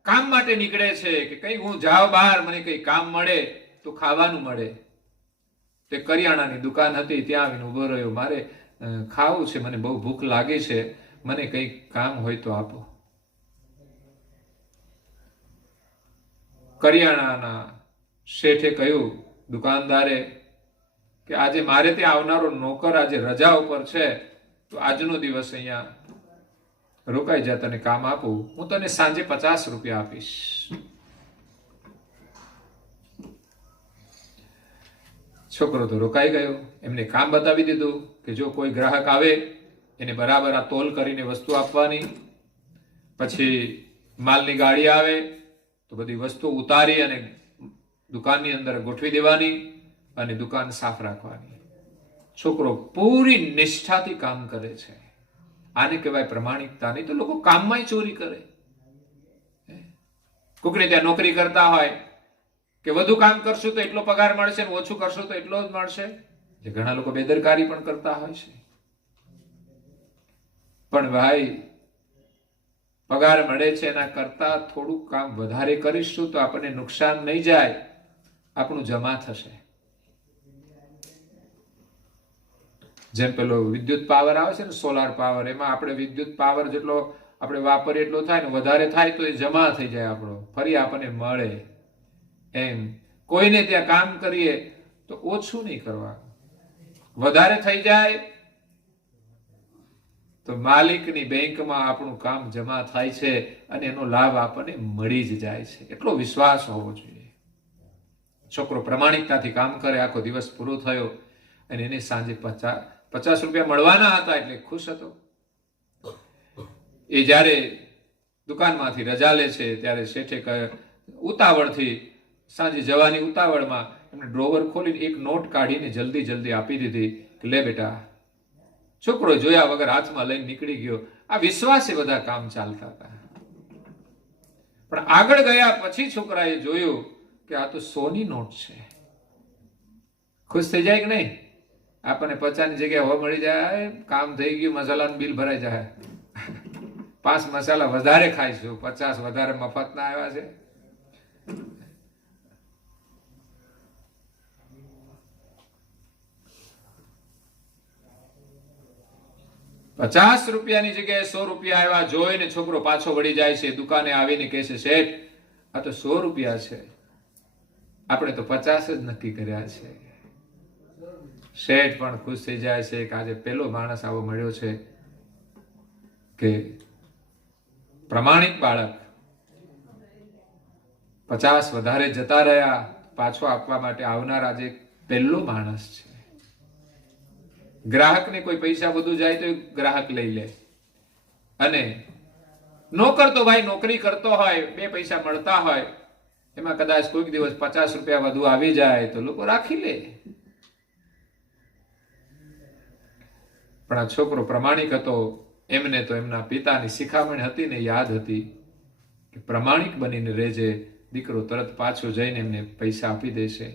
કામ માટે નીકળે છે કે કઈ હું જાઉં બહાર, મને કઈ કામ મળે તો ખાવાનું મળે. તે કરિયાણાની દુકાન હતી, ત્યાં આવીને ઉભો રહ્યો, મારે ખાવું છે, મને બહુ ભૂખ લાગી છે, મને કંઈક કામ હોય તો આપો. કરિયાણાના શેઠે કહ્યું, દુકાનદારે, કે આજે મારે ત્યાં આવનારો નોકર આજે રજા ઉપર છે, તો આજનો દિવસ અહીંયા રોકાઈ જા, તને કામ આપું, હું તને સાંજે 50 રૂપિયા આપીશ. છોકરો તો રોકાઈ ગયો. એમને કામ બતાવી દીધું કે જો કોઈ ગ્રાહક આવે એને બરાબર આ તોલ કરીને વસ્તુ આપવાની, પછી માલની ગાડી આવે તો બધી વસ્તુ ઉતારી અને દુકાનની અંદર ગોઠવી દેવાની અને દુકાન સાફ રાખવાની. છોકરો પૂરી નિષ્ઠાથી કામ કરે છે. આને કહેવાય પ્રમાણિકતા. નહીં તો લોકો કામમાં ચોરી કરે. કોકને ત્યાં નોકરી કરતા હોય કે વધુ કામ કરશું તો એટલો પગાર મળશે, ઓછું કરશો તો એટલો જ મળશે. જે ઘણા લોકો બેદરકારી પણ કરતા હોય છે. પણ ભાઈ, પગાર મળે છે એના કરતા થોડું કામ વધારે કરીશું તો આપણને નુકસાન નહીં જાય, આપણું જમા થશે. જેમ પેલો વિદ્યુત પાવર આવે છે ને, સોલાર પાવર, એમાં આપણે વિદ્યુત પાવર જેટલો આપણે વાપરીએ એટલો થાય ને, વધારે થાય તો એ જમા થઈ જાય આપણો, ફરી આપણને મળે. એમ કોઈને ત્યાં કામ કરીએ તો ઓછું નહીં કરવાનું, વધારે થઈ જાય તો માલિકની બેંકમાં આપણું કામ જમા થાય છે અને એનો લાભ આપણને મળી જ જાય છે. એટલો વિશ્વાસ હોવો જોઈએ. છોકરો પ્રમાણિકતાથી કામ કરે, આખો દિવસ પૂરો થયો અને એને સાંજે 50 રૂપિયા મળવાના હતા એટલે ખુશ હતો. એ જ્યારે દુકાનમાંથી રજા લે છે ત્યારે શેઠે ઉતાવળથી, સાંજે જવાની ઉતાવળમાં એમને ડ્રોવર ખોલીને એક નોટ કાઢીને જલ્દી જલ્દી આપી દીધી કે લે બેટા. છોકરો જોયા વગર હાથમાં લઈને નીકળી ગયો. આ વિશ્વાસે બધા કામ ચાલતા હતા. પણ આગળ ગયા પછી છોકરાએ જોયું કે આ તો 100ની નોટ છે. ખુશ થઈ જાય કે નહીં? આપણને 50ની જગ્યાએ હો મળી જાય, કામ થઈ ગયું, મસાલાનું બિલ ભરાઈ જાય. 5 મસાલા વધારે ખાઈશું, 50 વધારે મફતના આવ્યા છે. ₹50ની જગ્યાએ 100 રૂપિયા આવ્યા જોઈને છોકરો પાછો વળી જાય છે. દુકાને આવીને કહે છે, શેઠ આ તો 100 રૂપિયા છે, આપણે તો 50 જ નક્કી કર્યા છે. શેઠ પણ ખુશ થઈ જાય છે કે આજે પેલો માણસ આવો મળ્યો છે કે પ્રમાણિક બાળક 50 વધારે જતા રહ્યા, પાછો આપવા માટે આવનાર આજે પહેલો માણસ છે. ગ્રાહકને કોઈ પૈસા વધુ જાય તો એ ગ્રાહક લઈ લે, અને નોકર તો ભાઈ નોકરી કરતો હોય, 2 પૈસા મળતા હોય, એમાં કદાચ કોઈક દિવસ 50 રૂપિયા વધુ આવી જાય તો લોકો રાખી લે. પણ આ છોકરો પ્રમાણિક હતો. એમને તો એમના પિતાની શિખામણ હતી ને યાદ હતી કે પ્રમાણિક બનીને રહેજે. દીકરો તરત પાછો જઈને એમને પૈસા આપી દેશે.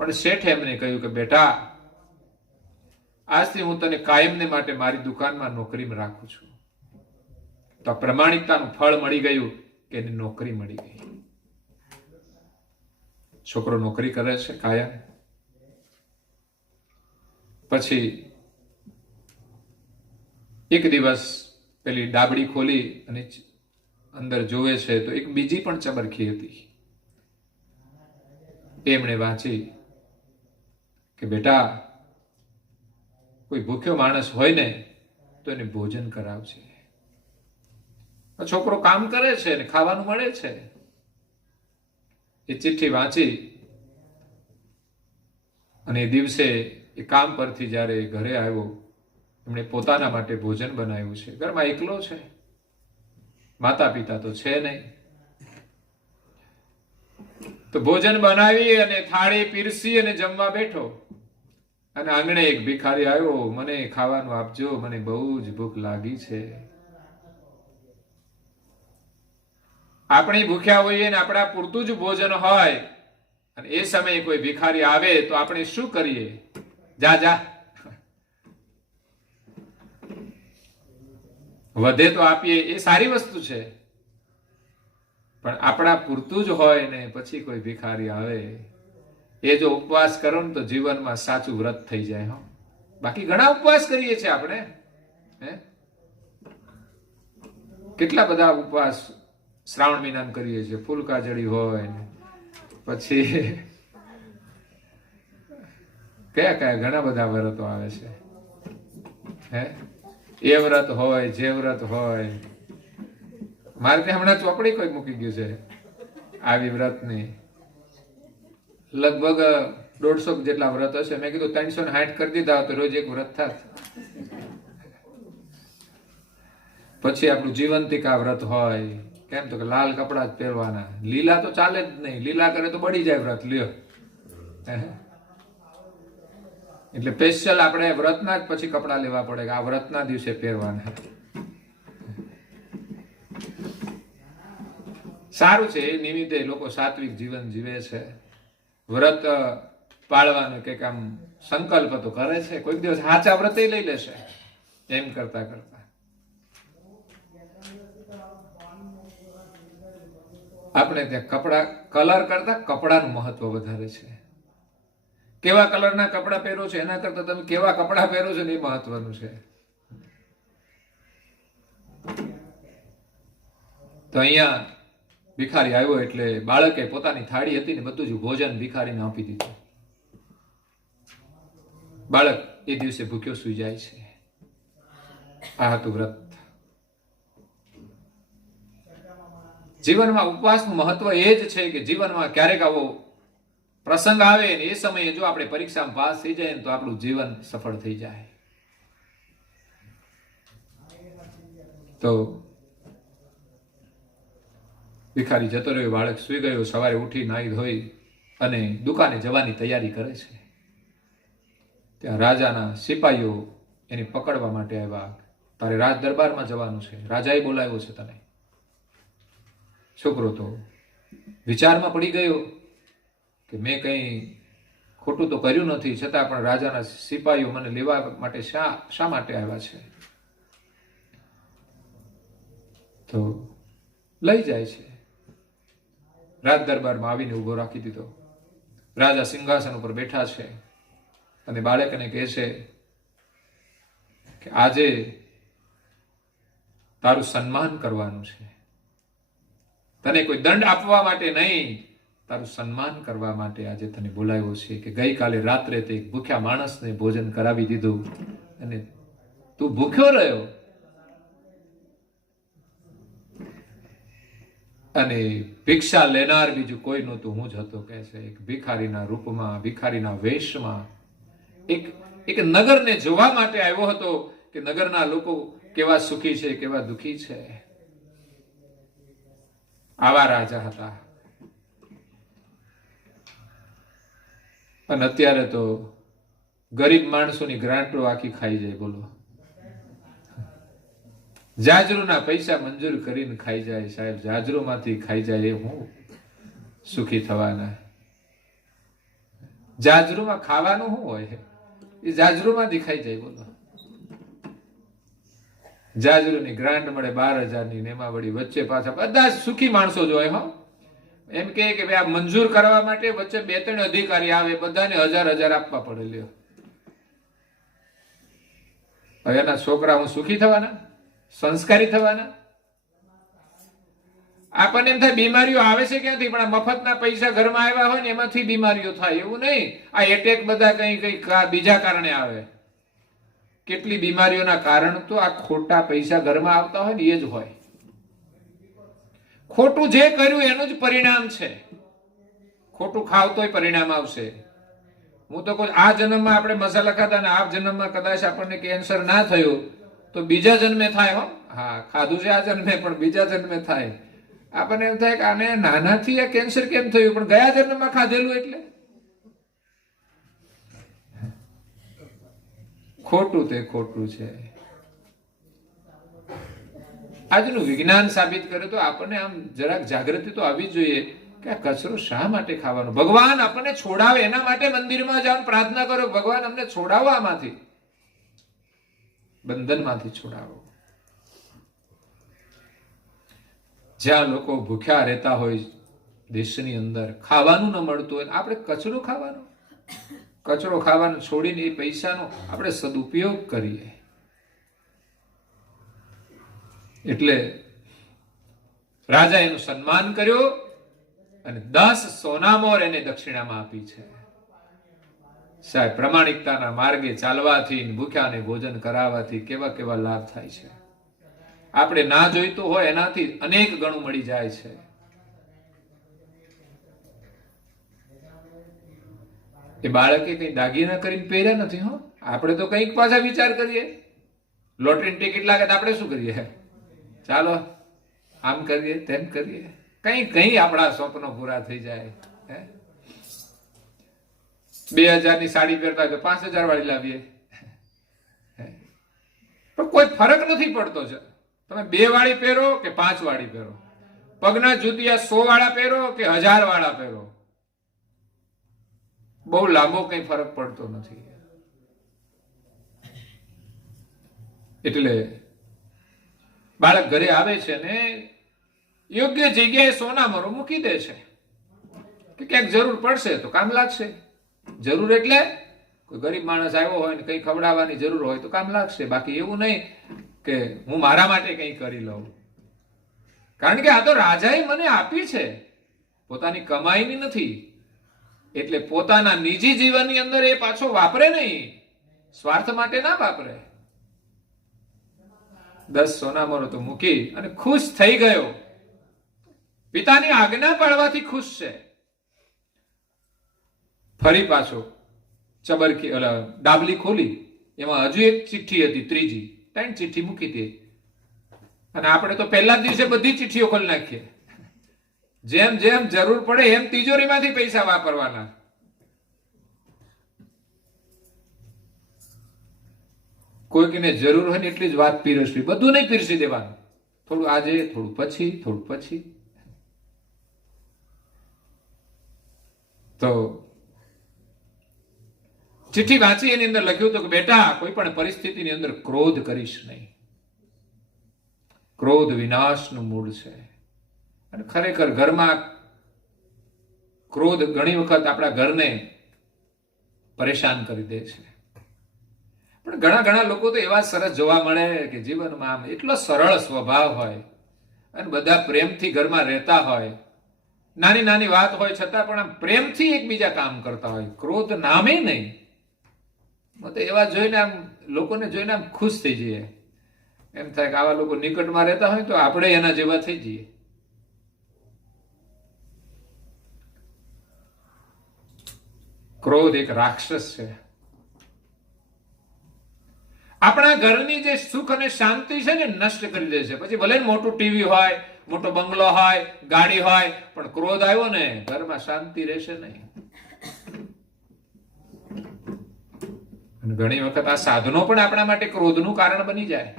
પણ શેઠે એમને કહ્યું કે બેટા, આજથી હું તને કાયમને માટે મારી દુકાનમાં નોકરીમાં રાખું છું. તો આ પ્રમાણિકતાનું ફળ મળી ગયું કે એની નોકરી મળી ગઈ. છોકરો નોકરી કરે છે કાયમ. પછી એક દિવસ પેલી ડાબડી ખોલી અને અંદર જોવે છે તો એક બીજી પણ ચબરખી હતી. એમણે વાંચી કે બેટા, કોઈ ભૂખ્યો માણસ હોય ને તો એને ભોજન કરાવજે. છોકરો કામ કરે છે ને ખાવાનું મળે છે. એ ચિઠ્ઠી વાંચી અને એ દિવસે એ કામ પરથી જ્યારે ઘરે આવ્યો, એમણે પોતાના માટે ભોજન બનાવ્યું છે. ઘરમાં એકલો છે, માતા પિતા તો છે નહીં. તો ભોજન બનાવી અને થાળી પીરસી અને જમવા બેઠો, અને આંગણે એક ભિખારી આવ્યો. મને ખાવાનું આપજો, મને બહુ જ ભૂખ લાગી છે. આપણે ભૂખ્યા હોઈએ ને આપણા પૂરતું જ ભોજન હોય, અને એ સમયે કોઈ ભિખારી આવે તો આપણે શું કરીએ? જા જા, વધે તો આપીએ, એ સારી વસ્તુ છે. પણ આપણા પૂરતું જ હોય ને પછી કોઈ ભિખારી આવે, એ જો ઉપવાસ કરો ને તો જીવનમાં સાચું વ્રત થઈ જાય. હો, બાકી ઘણા ઉપવાસ કરીએ છીએ આપણે, કેટલા બધા ઉપવાસ શ્રાવણ મહિનામાં કરીએ છીએ. ફૂલકાજળી હોય ને પછી કયા કયા ઘણા બધા વ્રતો આવે છે. એ વ્રત હોય, જે વ્રત હોય. મારે ત્યાં હમણાં ચોપડી કોઈ મૂકી ગયું છે આવી વ્રતની. લગભગ 150 જેટલા વ્રત હશે. મેં કીધું 360 કરી દીધા તો રોજ એક વ્રત થાત. પછી આપણું જીવંતિકા વ્રત હોય. કેમ તો કે લાલ કપડા જ પહેરવાના, લીલા તો ચાલે જ નહીં. લીલા કરે તો બળી જાય વ્રત. લ્યો, એટલે સ્પેશિયલ આપણે વ્રતના જ પછી કપડા લેવા પડે કે આ વ્રતના દિવસે પહેરવાના. સારું છે, એ નિમિત્તે લોકો સાત્વિક જીવન જીવે છે. વ્રત પાળવાનો કે આમ સંકલ્પ તો કરે છે. કોઈક દિવસ સાચા વ્રત લઈ લેશે એમ કરતા કરતા. આપણે ત્યાં કપડા, કલર કરતા કપડાનું મહત્વ વધારે છે. કેવા કલરના કપડા પહેરો છો એના કરતા તમે કેવા કપડા પહેરો છો એ મહત્વનું છે. તો અહીંયા ભિખારી આવ્યો એટલે બાળકે પોતાની થાળી હતી ને બધું જ ભોજન ભિખારીને આપી દીધું. બાળક એ દિવસે ભૂખ્યો સુઈ જાય છે. આ હતું વ્રત. જીવનમાં ઉપવાસનું મહત્વ એ જ છે કે જીવનમાં ક્યારેક આવો પ્રસંગ આવે ને એ સમયે જો આપણે પરીક્ષામાં પાસ થઈ જાય તો આપણું જીવન સફળ થઈ જાય. તો ભિખારી જતો રહ્યો, બાળક સુઈ ગયો. સવારે ઉઠી નાહી ધોઈ અને દુકાને જવાની તૈયારી કરે છે. ત્યાં રાજાના સિપાહીઓ એને પકડવા માટે આવ્યા. તારે રાજ દરબારમાં જવાનું છે, રાજાએ બોલાવ્યો છે તને. છોકરો તો વિચારમાં પડી ગયો કે મેં કંઈ ખોટું તો કર્યું નથી, છતાં પણ રાજાના સિપાહીઓ મને લેવા માટે શા માટે આવ્યા છે? તો લઈ જાય છે. રાજ દરબારમાં આવીને ઉભો રાખી દીધો. રાજા સિંહાસન ઉપર બેઠા છે અને બાળકને કહે છે કે આજે તારું સન્માન કરવાનું છે. તને કોઈ દંડ આપવા માટે નહીં, તારું સન્માન કરવા માટે આજે તને બોલાવ્યો છે. કે ગઈકાલે રાત્રે તે ભૂખ્યા માણસને ભોજન કરાવી દીધું અને તું ભૂખ્યો રહ્યો, અને ભિક્ષા લેનાર બીજું કોઈ નહોતું, હું જ હતો. કહે છે એક ભિખારીના રૂપમાં, ભિખારીના વેશમાં એક એક નગરને જોવા માટે આવ્યો હતો કે નગરના લોકો કેવા સુખી છે, કેવા દુખી છે. આવા રાજા હતા. અને અત્યારે તો ગરીબ માણસોની ગ્રાન્ટો આખી ખાઈ જાય. બોલો, જાજરૂના પૈસા મંજૂર કરીને ખાઈ જાય. સાહેબ, જાજરૂમાંથી ખાઈ જાય એ હું સુખી થવાના? જાજરૂમાં ખાવાનું શું હોય? એ જાજરૂમાંથી ખાઈ જાય. બોલો, જાજરૂની ગ્રાન્ટ મળે 12,000ની, ને એમાં વળી વચ્ચે પાછા બધા સુખી માણસો જ હોય. એમ કે ભાઈ આ મંજૂર કરવા માટે વચ્ચે 2-3 અધિકારી આવે, બધાને 1,000 આપવા પડે. લ્યો, હવે એના છોકરા હું સુખી થવાના, સંસ્કારી થવાના? આપણને એમ થાય બીમારીઓ આવે છે ક્યાંથી, પણ આ મફતના પૈસા ઘરમાં આવ્યા હોય ને એમાંથી બીમારીઓ થાય. એવું નહીં, આ એટેક બધા કઈ બીજા કારણે આવે. કેટલી બીમારીઓના કારણ તો આ ખોટા પૈસા ઘરમાં આવતા હોય ને એ જ હોય. ખોટું જે કર્યું એનું જ પરિણામ છે. ખોટું ખાવ તોય પરિણામ આવશે. હું તો કહું, આ જન્મમાં આપણે મસાલા ખાધા ને આ જન્મમાં કદાચ આપણને કેન્સર ના થયું તો બીજા જન્મે થાય. હા, ખાધું છે આ જન્મે, પણ બીજા જન્મે થાય. આપણને એમ થાય કે આને નાનાથી આ કેન્સર કેમ થયું, પણ ગયા જન્મમાં ખાધેલું એટલે ખોટું. તે ખોટું છે. આજનું વિજ્ઞાન સાબિત કરે તો આપણને આમ જરાક જાગૃતિ તો આવવી જોઈએ કે આ કચરો શા માટે ખાવાનો? ભગવાન આપણને છોડાવે એના માટે મંદિરમાં જાઓ, પ્રાર્થના કરો, ભગવાન અમને છોડાવો, આમાંથી બંધનમાંથી છોડાવો. જ્યાં લોકો ભૂખ્યા રહેતા હોય દેશની અંદર, ખાવાનું ન મળતું હોય, આપણે કચરો ખાવાનો, કચરો ખાવાનું છોડીને એ પૈસાનો આપણે સદુપયોગ કરીએ. એટલે રાજા એનું સન્માન કર્યો અને 10 સોનામોર એને દક્ષિણામાં આપી છે. સાહેબ, પ્રમાણિકતાના માર્ગે ચાલવાથી, ભૂખ્યાને ભોજન કરાવવાથી કેવા કેવા લાભ થાય છે. આપણે ના જોઈતું હોય એનાથી અનેક ગણું મળી જાય છે. એ બાળકે કઈ દાગીના કરીને પહેર્યા નથી. આપણે તો કંઈક પાછા વિચાર કરીએ. લોટરીની ટિકિટ લાગે તો આપણે શું કરીએ? ચાલો આમ કરીએ, તેમ કરીએ. કઈ આપણા સ્વપ્નો પૂરા થઈ જાય. 2,000ની સાડી પહેરતા તો 5,000 વાળી લાવીએ. પણ કોઈ ફરક નથી પડતો છે. તમે 2 વાળી પહેરો કે 5 વાળી પહેરો, પગના જુતિયા 100 વાળા પહેરો કે 1000 વાળા પહેરો, બહુ લાંબો કઈ ફરક પડતો નથી. એટલે બાળક ઘરે આવે છે ને યોગ્ય જગ્યાએ સોનામરો મૂકી દે છે કે ક્યાંક જરૂર પડશે તો કામ લાગશે. જરૂર એટલે કોઈ ગરીબ માણસ આવ્યો હોય ને કઈ ખવડાવવાની જરૂર હોય તો કામ લાગશે. બાકી એવું નહીં કે હું મારા માટે કઈ કરી લઉં. કારણ કે આ તો રાજાએ મને આપી છે, પોતાની કમાઈની નથી. એટલે પોતાના નિજી જીવનની અંદર એ પાછો વાપરે નહીં, સ્વાર્થ માટે ના વાપરે. 10 સોનામોરો તો મૂકી અને ખુશ થઈ ગયો. પિતાની આજ્ઞા પાળવાથી ખુશ છે. ફરી પાછો ચબરકી ડાબલી ખોલી, એમાં હજુ એક ચિઠ્ઠી હતી, ત્રીજી. 3 ચિઠ્ઠી મૂકી હતી. અને આપણે તો પહેલા દિવસે બધી ચિઠ્ઠીઓ ખોલી નાખીએ. જેમ જેમ જરૂર પડે એમ તિજોરીમાંથી પૈસા વાપરવાના. કોઈકને જરૂર હોય ને એટલી જ વાત પીરસવી, બધું નહીં પીરસી દેવાનું. થોડું આજે, થોડું પછી, થોડું પછી. તો ચિઠ્ઠી વાંચી, એની અંદર લખ્યું હતું કે બેટા, કોઈ પણ પરિસ્થિતિની અંદર ક્રોધ કરીશ નહીં. ક્રોધ વિનાશનું મૂળ છે. અને ખરેખર ઘરમાં ક્રોધ ઘણી વખત આપણા ઘરને પરેશાન કરી દે છે. પણ ઘણા લોકો તો એવા સરસ જોવા મળે કે જીવનમાં આમ એટલો સરળ સ્વભાવ હોય અને બધા પ્રેમથી ઘરમાં રહેતા હોય. નાની નાની વાત હોય છતાં પણ આમ પ્રેમથી એકબીજા કામ કરતા હોય, ક્રોધ નામે નહીં. તો એવા જોઈને આમ લોકોને જોઈને આમ ખુશ થઈ જઈએ. એમ થાય કે આવા લોકો નિકટમાં રહેતા હોય તો આપણે એના જેવા થઈ જઈએ. ક્રોધ એક રાક્ષસ છે. આપણા ઘરની જે સુખ અને શાંતિ છે ને નષ્ટ કરી દે છે. પછી ભલે મોટું ટીવી હોય, મોટો બંગલો હોય, ગાડી હોય, પણ ક્રોધ આવ્યો ને ઘરમાં શાંતિ રહેશે નહીં. અને ઘણી વખત આ સાધનો પણ આપણા માટે ક્રોધનું કારણ બની જાય.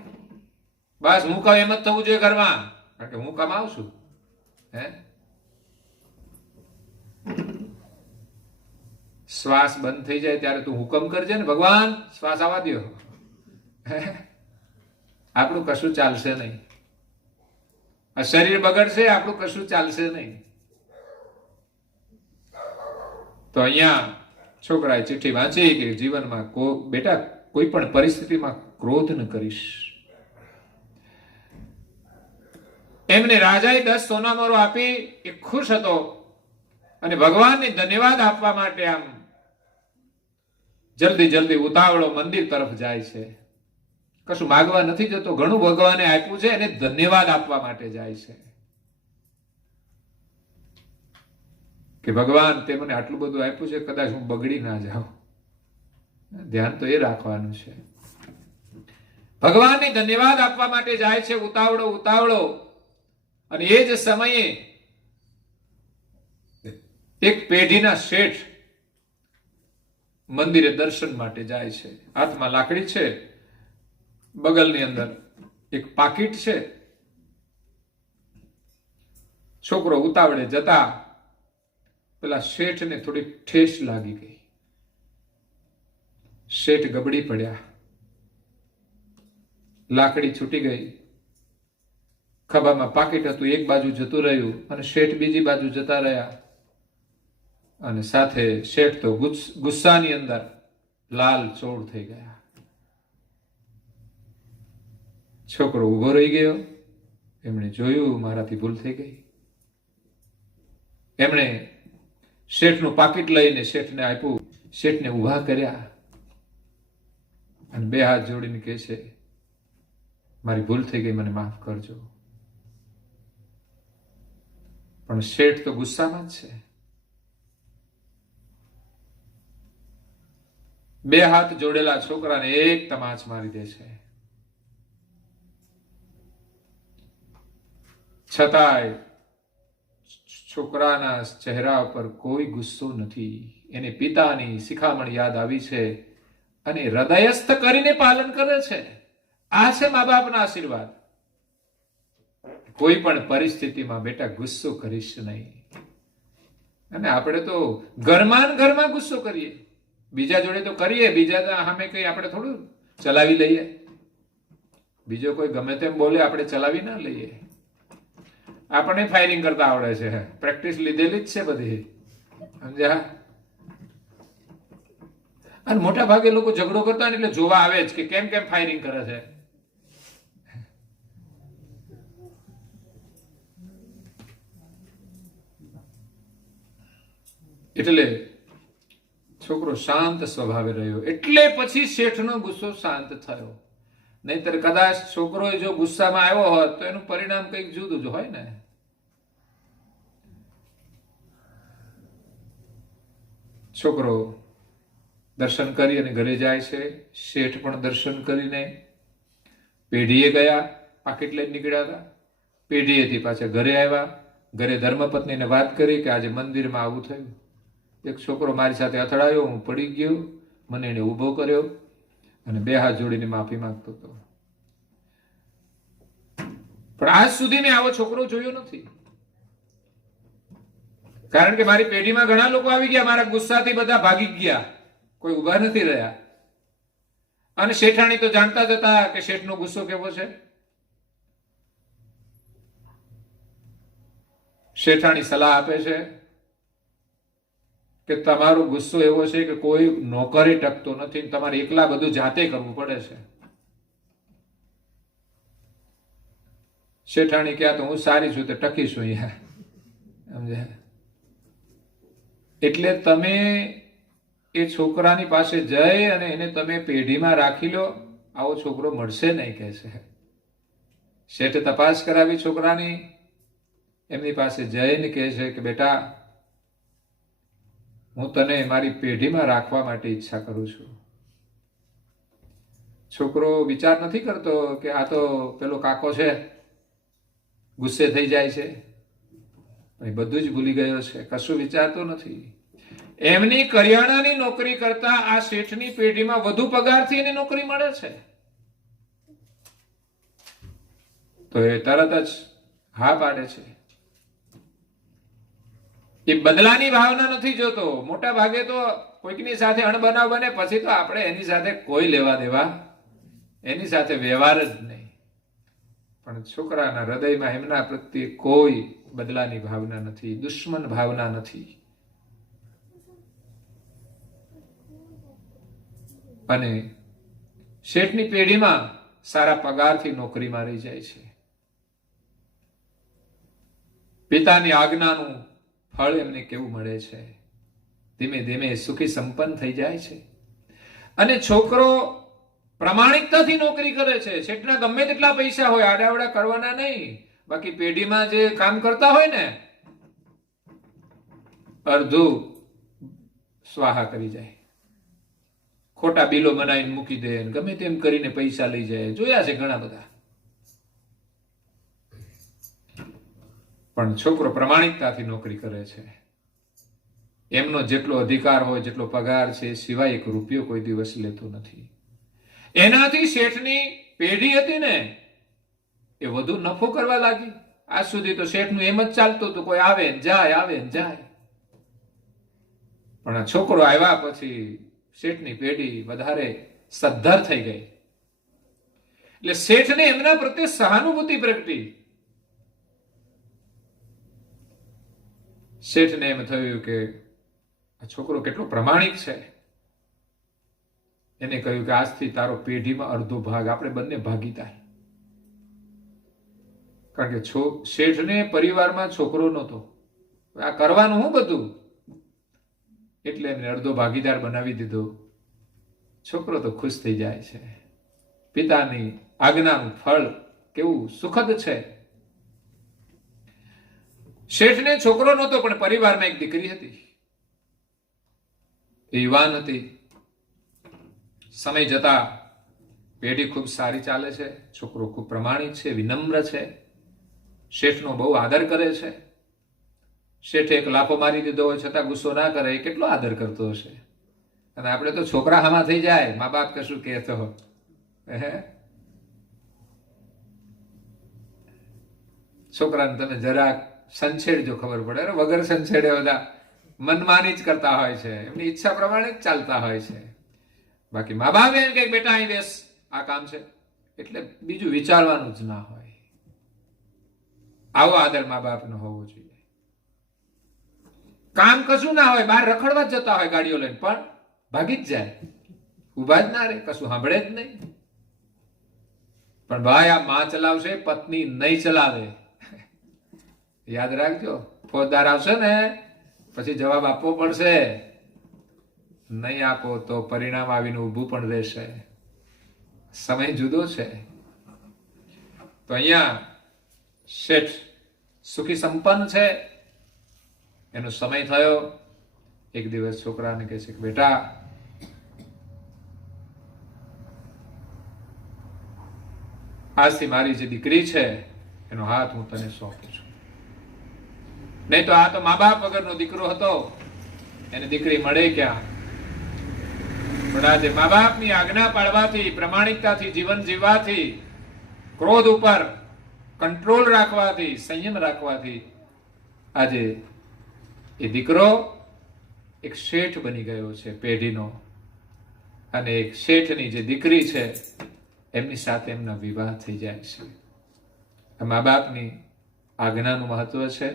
બસ હું કહું એમ જ થવું જોઈએ ઘરમાં, કારણ કે હું કમાઉં છું. હે, શ્વાસ બંધ થઈ જાય ત્યારે તું હુકમ કરજે ને ભગવાન શ્વાસ આવવા દો. આપણું કશું ચાલશે નહીં. આ શરીર બગડશે, આપણું કશું ચાલશે નહીં. તો અહીંયા છોકરાએ ચિઠ્ઠી વાંચી કે જીવનમાં બેટા કોઈ પણ પરિસ્થિતિમાં ક્રોધ ન કરીશ. એમને રાજાએ 10 સોનામોરો આપી એ ખુશ હતો અને ભગવાનને ધન્યવાદ આપવા માટે આમ જલ્દી ઉતાવળો મંદિર તરફ જાય છે. કશું માગવા નથી જતો, ઘણું ભગવાને આપ્યું છે એને ધન્યવાદ આપવા માટે જાય છે કે ભગવાન તે મને આટલું બધું આપ્યું છે, કદાચ હું બગડી ના જાઉં. ધ્યાન તો એ રાખવાનું છે. ભગવાનને ધન્યવાદ આપવા માટે જાય છે ઉતાવળો. અને એ જ સમયે એક પેઢીના શેઠ મંદિરે દર્શન માટે જાય છે. હાથમાં લાકડી છે, બગલની અંદર એક પાકીટ છે. છોકરો ઉતાવળે જતા પેલા શેઠને થોડી ઠેસ લાગી ગઈ. શેઠ ગબડી પડ્યા, લાકડી છૂટી ગઈ. ખભામાં પાકીટ હતું, એક બાજુ જતું રહ્યું અને શેઠ બીજી બાજુ જતા રહ્યા. અને સાથે શેઠ તો ગુસ્સાની અંદર લાલ ચોળ થઈ ગયા. છોકરો ઉભો રહી ગયો. એમણે જોયું મારાથી ભૂલ થઈ ગઈ. એમણે શેઠનું પાકીટ લઈને શેઠને આપ્યું, શેઠને ઊભા કર્યા અને 2 હાથ જોડીને કહે છે મારી ભૂલ થઈ ગઈ, મને માફ કરજો. પણ શેઠ તો ગુસ્સામાં જ છે. 2 હાથ જોડેલા છોકરાને એક તમાચ મારી દે છે. છતાંય છોકરાના ચહેરા પર કોઈ ગુસ્સો નથી. એને પિતાની શિખામણ યાદ આવી છે અને હૃદયસ્થ કરીને પાલન કરે છે. આ છે મા બાપના આશીર્વાદ. કોઈ પણ પરિસ્થિતિમાં બેટા ગુસ્સો કરીશ નહીં. અને આપણે તો ઘરમાં ગુસ્સો કરીએ, બીજા જોડે તો કરીએ, બીજા સામે કઈ આપણે થોડું ચલાવી લઈએ. બીજો કોઈ ગમે તેમ બોલે આપણે ચલાવી ના લઈએ. આપણે ફાયરિંગ કરતા આવડે છે, પ્રેક્ટિસ લીધેલી જ છે બધી, સમજ્યા? અને મોટા ભાગે લોકો ઝઘડો કરતા એટલે જોવા આવે જ કે કેમ ફાયરિંગ કરે છે. એટલે છોકરો શાંત સ્વભાવે રહ્યો, એટલે પછી શેઠનો ગુસ્સો શાંત થયો. નહીતર કદાચ છોકરો જો ગુસ્સામાં આવ્યો હોત તો એનું પરિણામ કંઈક જુદું જ હોય ને. છોકરો દર્શન કરી અને ઘરે જાય છે. શેઠ પણ દર્શન કરીને પેઢીએ ગયા, પાકીટ લઈને નીકળ્યા હતા. પેઢીએથી પાછા ઘરે આવ્યા. ઘરે ધર્મપત્નીને વાત કરી કે આજે મંદિરમાં આવું થયું, એક છોકરો મારી સાથે અથડાયો, હું પડી ગયો, મને એને ઊભો કર્યો અને 2 હાથ જોડીને માફી માંગતો હતો. પણ આજ સુધી મેં આવો છોકરો જોયો નથી. કારણ કે મારી પેઢીમાં ઘણા લોકો આવી ગયા, મારા ગુસ્સાથી બધા ભાગી ગયા, કોઈ ઉભા નથી રહ્યા. અને શેઠાણી તો જાણતા જ હતા કે શેઠનો ગુસ્સો કેવો છે. શેઠાણી સલાહ આપે છે કે તમારો ગુસ્સો એવો છે કે કોઈ નોકરે ટકતો નથી, તમારે એકલા બધું જાતે કરવું પડે છે. શેઠાણી ક્યાં તો હું સારી છું, તો ટકીશું અહીંયા, સમજ્યા? એટલે તમે એ છોકરાની પાસે જઈ અને એને તમે પેઢીમાં રાખી લો, આવો છોકરો મળશે નહીં, કહે છે. શેઠે તપાસ કરાવી છોકરાની, એમની પાસે જઈને કહે છે કે બેટા હું તને મારી પેઢીમાં રાખવા માટે ઈચ્છા કરું છું. છોકરો વિચાર નથી કરતો કે આ તો પેલો કાકો છે, ગુસ્સે થઈ જાય છે, એ બધું જ ભૂલી ગયો છે, કશું વિચારતો નથી. એમની કરિયાણાની નોકરી કરતા આ શેઠની પેઢીમાં વધુ પગારથી એને નોકરી મળે છે. તો એ તરત જ હા પાડે છે. એ બદલાની ભાવના નથી જોતો. મોટા ભાગે તો કોઈકની સાથે અણબનાવ બને પછી તો આપણે એની સાથે કોઈ લેવા દેવા, એની સાથે વ્યવહાર જ નહીં. પણ છોકરાના હૃદયમાં એમના પ્રત્યે કોઈ બદલાની ભાવના નથી, દુશ્મન ભાવના નથી. અને શેઠની પેઢીમાં સારા પગારથી નોકરીમાં રહી જાય છે. પિતાની આજ્ઞાનું ફળ એમને કેવું મળે છે. ધીમે ધીમે સુખી સંપન્ન થઈ જાય છે. અને છોકરો પ્રામાણિકતાથી નોકરી કરે છે. શેઠના ગમે તેટલા પૈસા હોય, આડાવડા કરવાના નહીં. બાકી પેઢીમાં જે કામ કરતા હોય ને, અડધું સ્વાહા કરી જાય, ખોટા બિલો બનાવીને મૂકી દે, ગમે તેમ કરીને પૈસા લઈ જાય. જોયા છે ઘણા બધા. પણ છોકરો પ્રામાણિકતાથી નોકરી કરે છે. એમનો જેટલો અધિકાર હોય, જેટલો પગાર છે, સિવાય એક રૂપિયો કોઈ દિવસ લેતો નથી. એનાથી શેઠની પેઢી હતી ને એ વધુ નફો કરવા લાગી. આજ સુધી તો શેઠનું એમ જ ચાલતું હતું, કોઈ આવે ને જાય, આવે ને જાય. પણ આ છોકરો આવ્યા પછી શેઠની પેઢી વધારે સદ્ધર થઈ ગઈ. એટલે શેઠને એમના પ્રત્યે સહાનુભૂતિ પ્રગટી. શેઠને એમ થયું કે આ છોકરો કેટલો પ્રામાણિક છે. એને કહ્યું કે આજથી તારો પેઢીમાં અડધો ભાગ, આપણે બંને ભાગીદાર. કારણ કે શેઠને પરિવારમાં છોકરો નહોતો, આ કરવાનું હું બધું, એટલે એમને અડધો ભાગીદાર બનાવી દીધો. છોકરો તો ખુશ થઈ જાય છે. પિતાની આજ્ઞાનું ફળ કેવું સુખદ છે. શેઠને છોકરો નહોતો, પણ પરિવારમાં એક દીકરી હતી. એ યુવાન હતી. સમય જતા પેઢી ખૂબ સારી ચાલે છે. છોકરો ખૂબ પ્રમાણિક છે, વિનમ્ર છે, શેઠનો બહુ આદર કરે છે. શેઠે એક લાફો મારી દીધો હોય છતાં ગુસ્સો ના કરે, એ કેટલો આદર કરતો હશે. અને આપણે તો છોકરા હામાં થઈ જાય, મા બાપ કશું કહેતો છોકરાને તમે જરાક સંછેડજો, ખબર પડે. વગર સંછેડે બધા મનમાની જ કરતા હોય છે, એમની ઈચ્છા પ્રમાણે જ ચાલતા હોય છે. બાકી મા બાપ એમ કે બેટા અહીં બેસ, આ કામ છે, એટલે બીજું વિચારવાનું જ ના હોય. આવો આદર મા બાપનો હોવો જોઈએ. કામ કશું ના હોય, બહાર રખડવા જ જતા હોય ગાડીઓ લઈને, પણ ભાગી જ જાય, ઉભા જ ના રહે, કશું સાંભળે જ નહીં. પણ ભાઈ આ માં ચલાવશે, પત્ની નહીં ચલાવે. યાદ રાખજો, ફોજદાર આવશે ને પછી જવાબ આપવો પડશે. નહીં આપો તો પરિણામ આવીને ઊભું પણ રહેશે. સમય જુદો છે. તો અહીંયા શેઠ સુખી સંપન્ન છે. એનો સમય થયો. એક દિવસ છોકરાને કહે છે કે બેટા, આજથી મારી જે દીકરી છે એનો હાથ હું તને સોંપું છું. નહીં તો આ તો મા બાપ વગરનો દીકરો હતો, એને દીકરી મળે ક્યાં? પણ આજે મા બાપની આજ્ઞા પાળવાથી, પ્રામાણિકતાથી જીવન જીવવાથી, ક્રોધ ઉપર કંટ્રોલ રાખવાથી, સંયમ રાખવાથી આજે એ દીકરો એક શેઠ બની ગયો છે પેઢીનો. અને એક શેઠની જે દીકરી છે એમની સાથે એમના વિવાહ થઈ જાય છે. આ મા બાપની આજ્ઞાનું મહત્વ છે.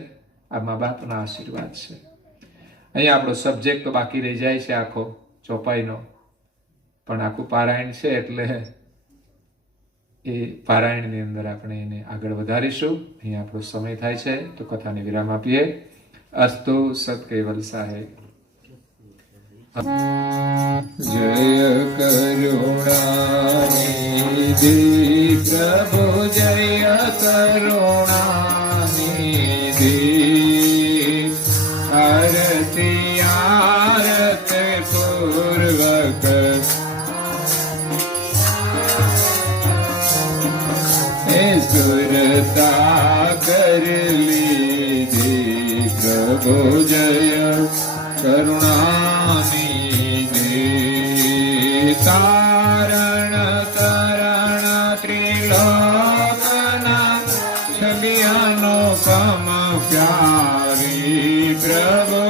આ મા બાપના આશીર્વાદ છે. અહીંયા આપણો સબ્જેક્ટ તો બાકી રહી જાય છે આખો ચોપાઈનો, પણ આખું પારાયણ છે એટલે એ પારાયણની અંદર આપણે એને આગળ વધારીશું. અહીંયા આપણો સમય થાય છે તો કથાને વિરામ આપીએ. અસ્તુ સત કૈવલ સાહેબ. જય કરુણાનિધિ પ્રભુ, જય કરુણાનિધિ. આરતી આરત પૂર્વક વીરતા કરી લીધી પ્રભુ જય કરુણાની દે તારણ તરણ ત્રિલોકના છબિયાનો કમ પ્યારી પ્રભુ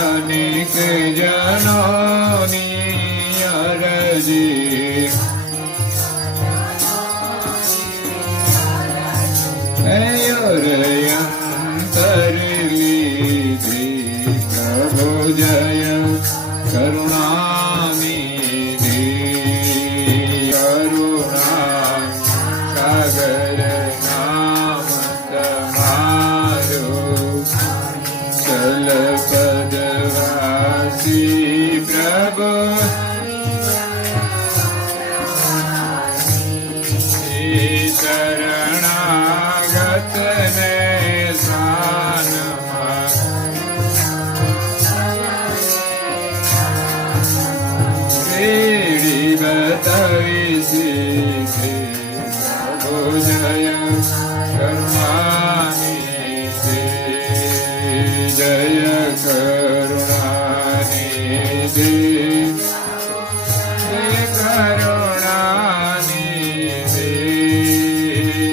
અનેક જનોની અરજી અંતર લીધી પ્રભુ જય કરુણાની દે કરુણા સાગર નામ તમારું ચલ પદવાસી પ્રભુ શરણાગતને સાનમાં રેડી બતાવી સીધે પ્રભુ જય કરુણાની દે જય કરુણાની દે જય કરુણાની દે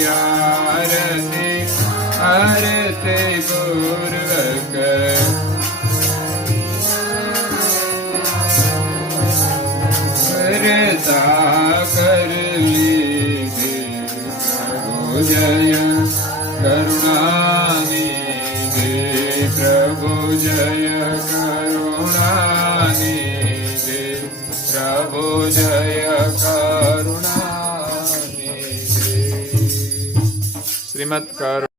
આરતી આરતી પૂર્વક કરતા કરી લીધી પ્રભુ જય કરુણાની દે પ્રભુ જય કરુણાની દે પ્રભુ જય કરુણાની દે. શ્રીમદ કરુણા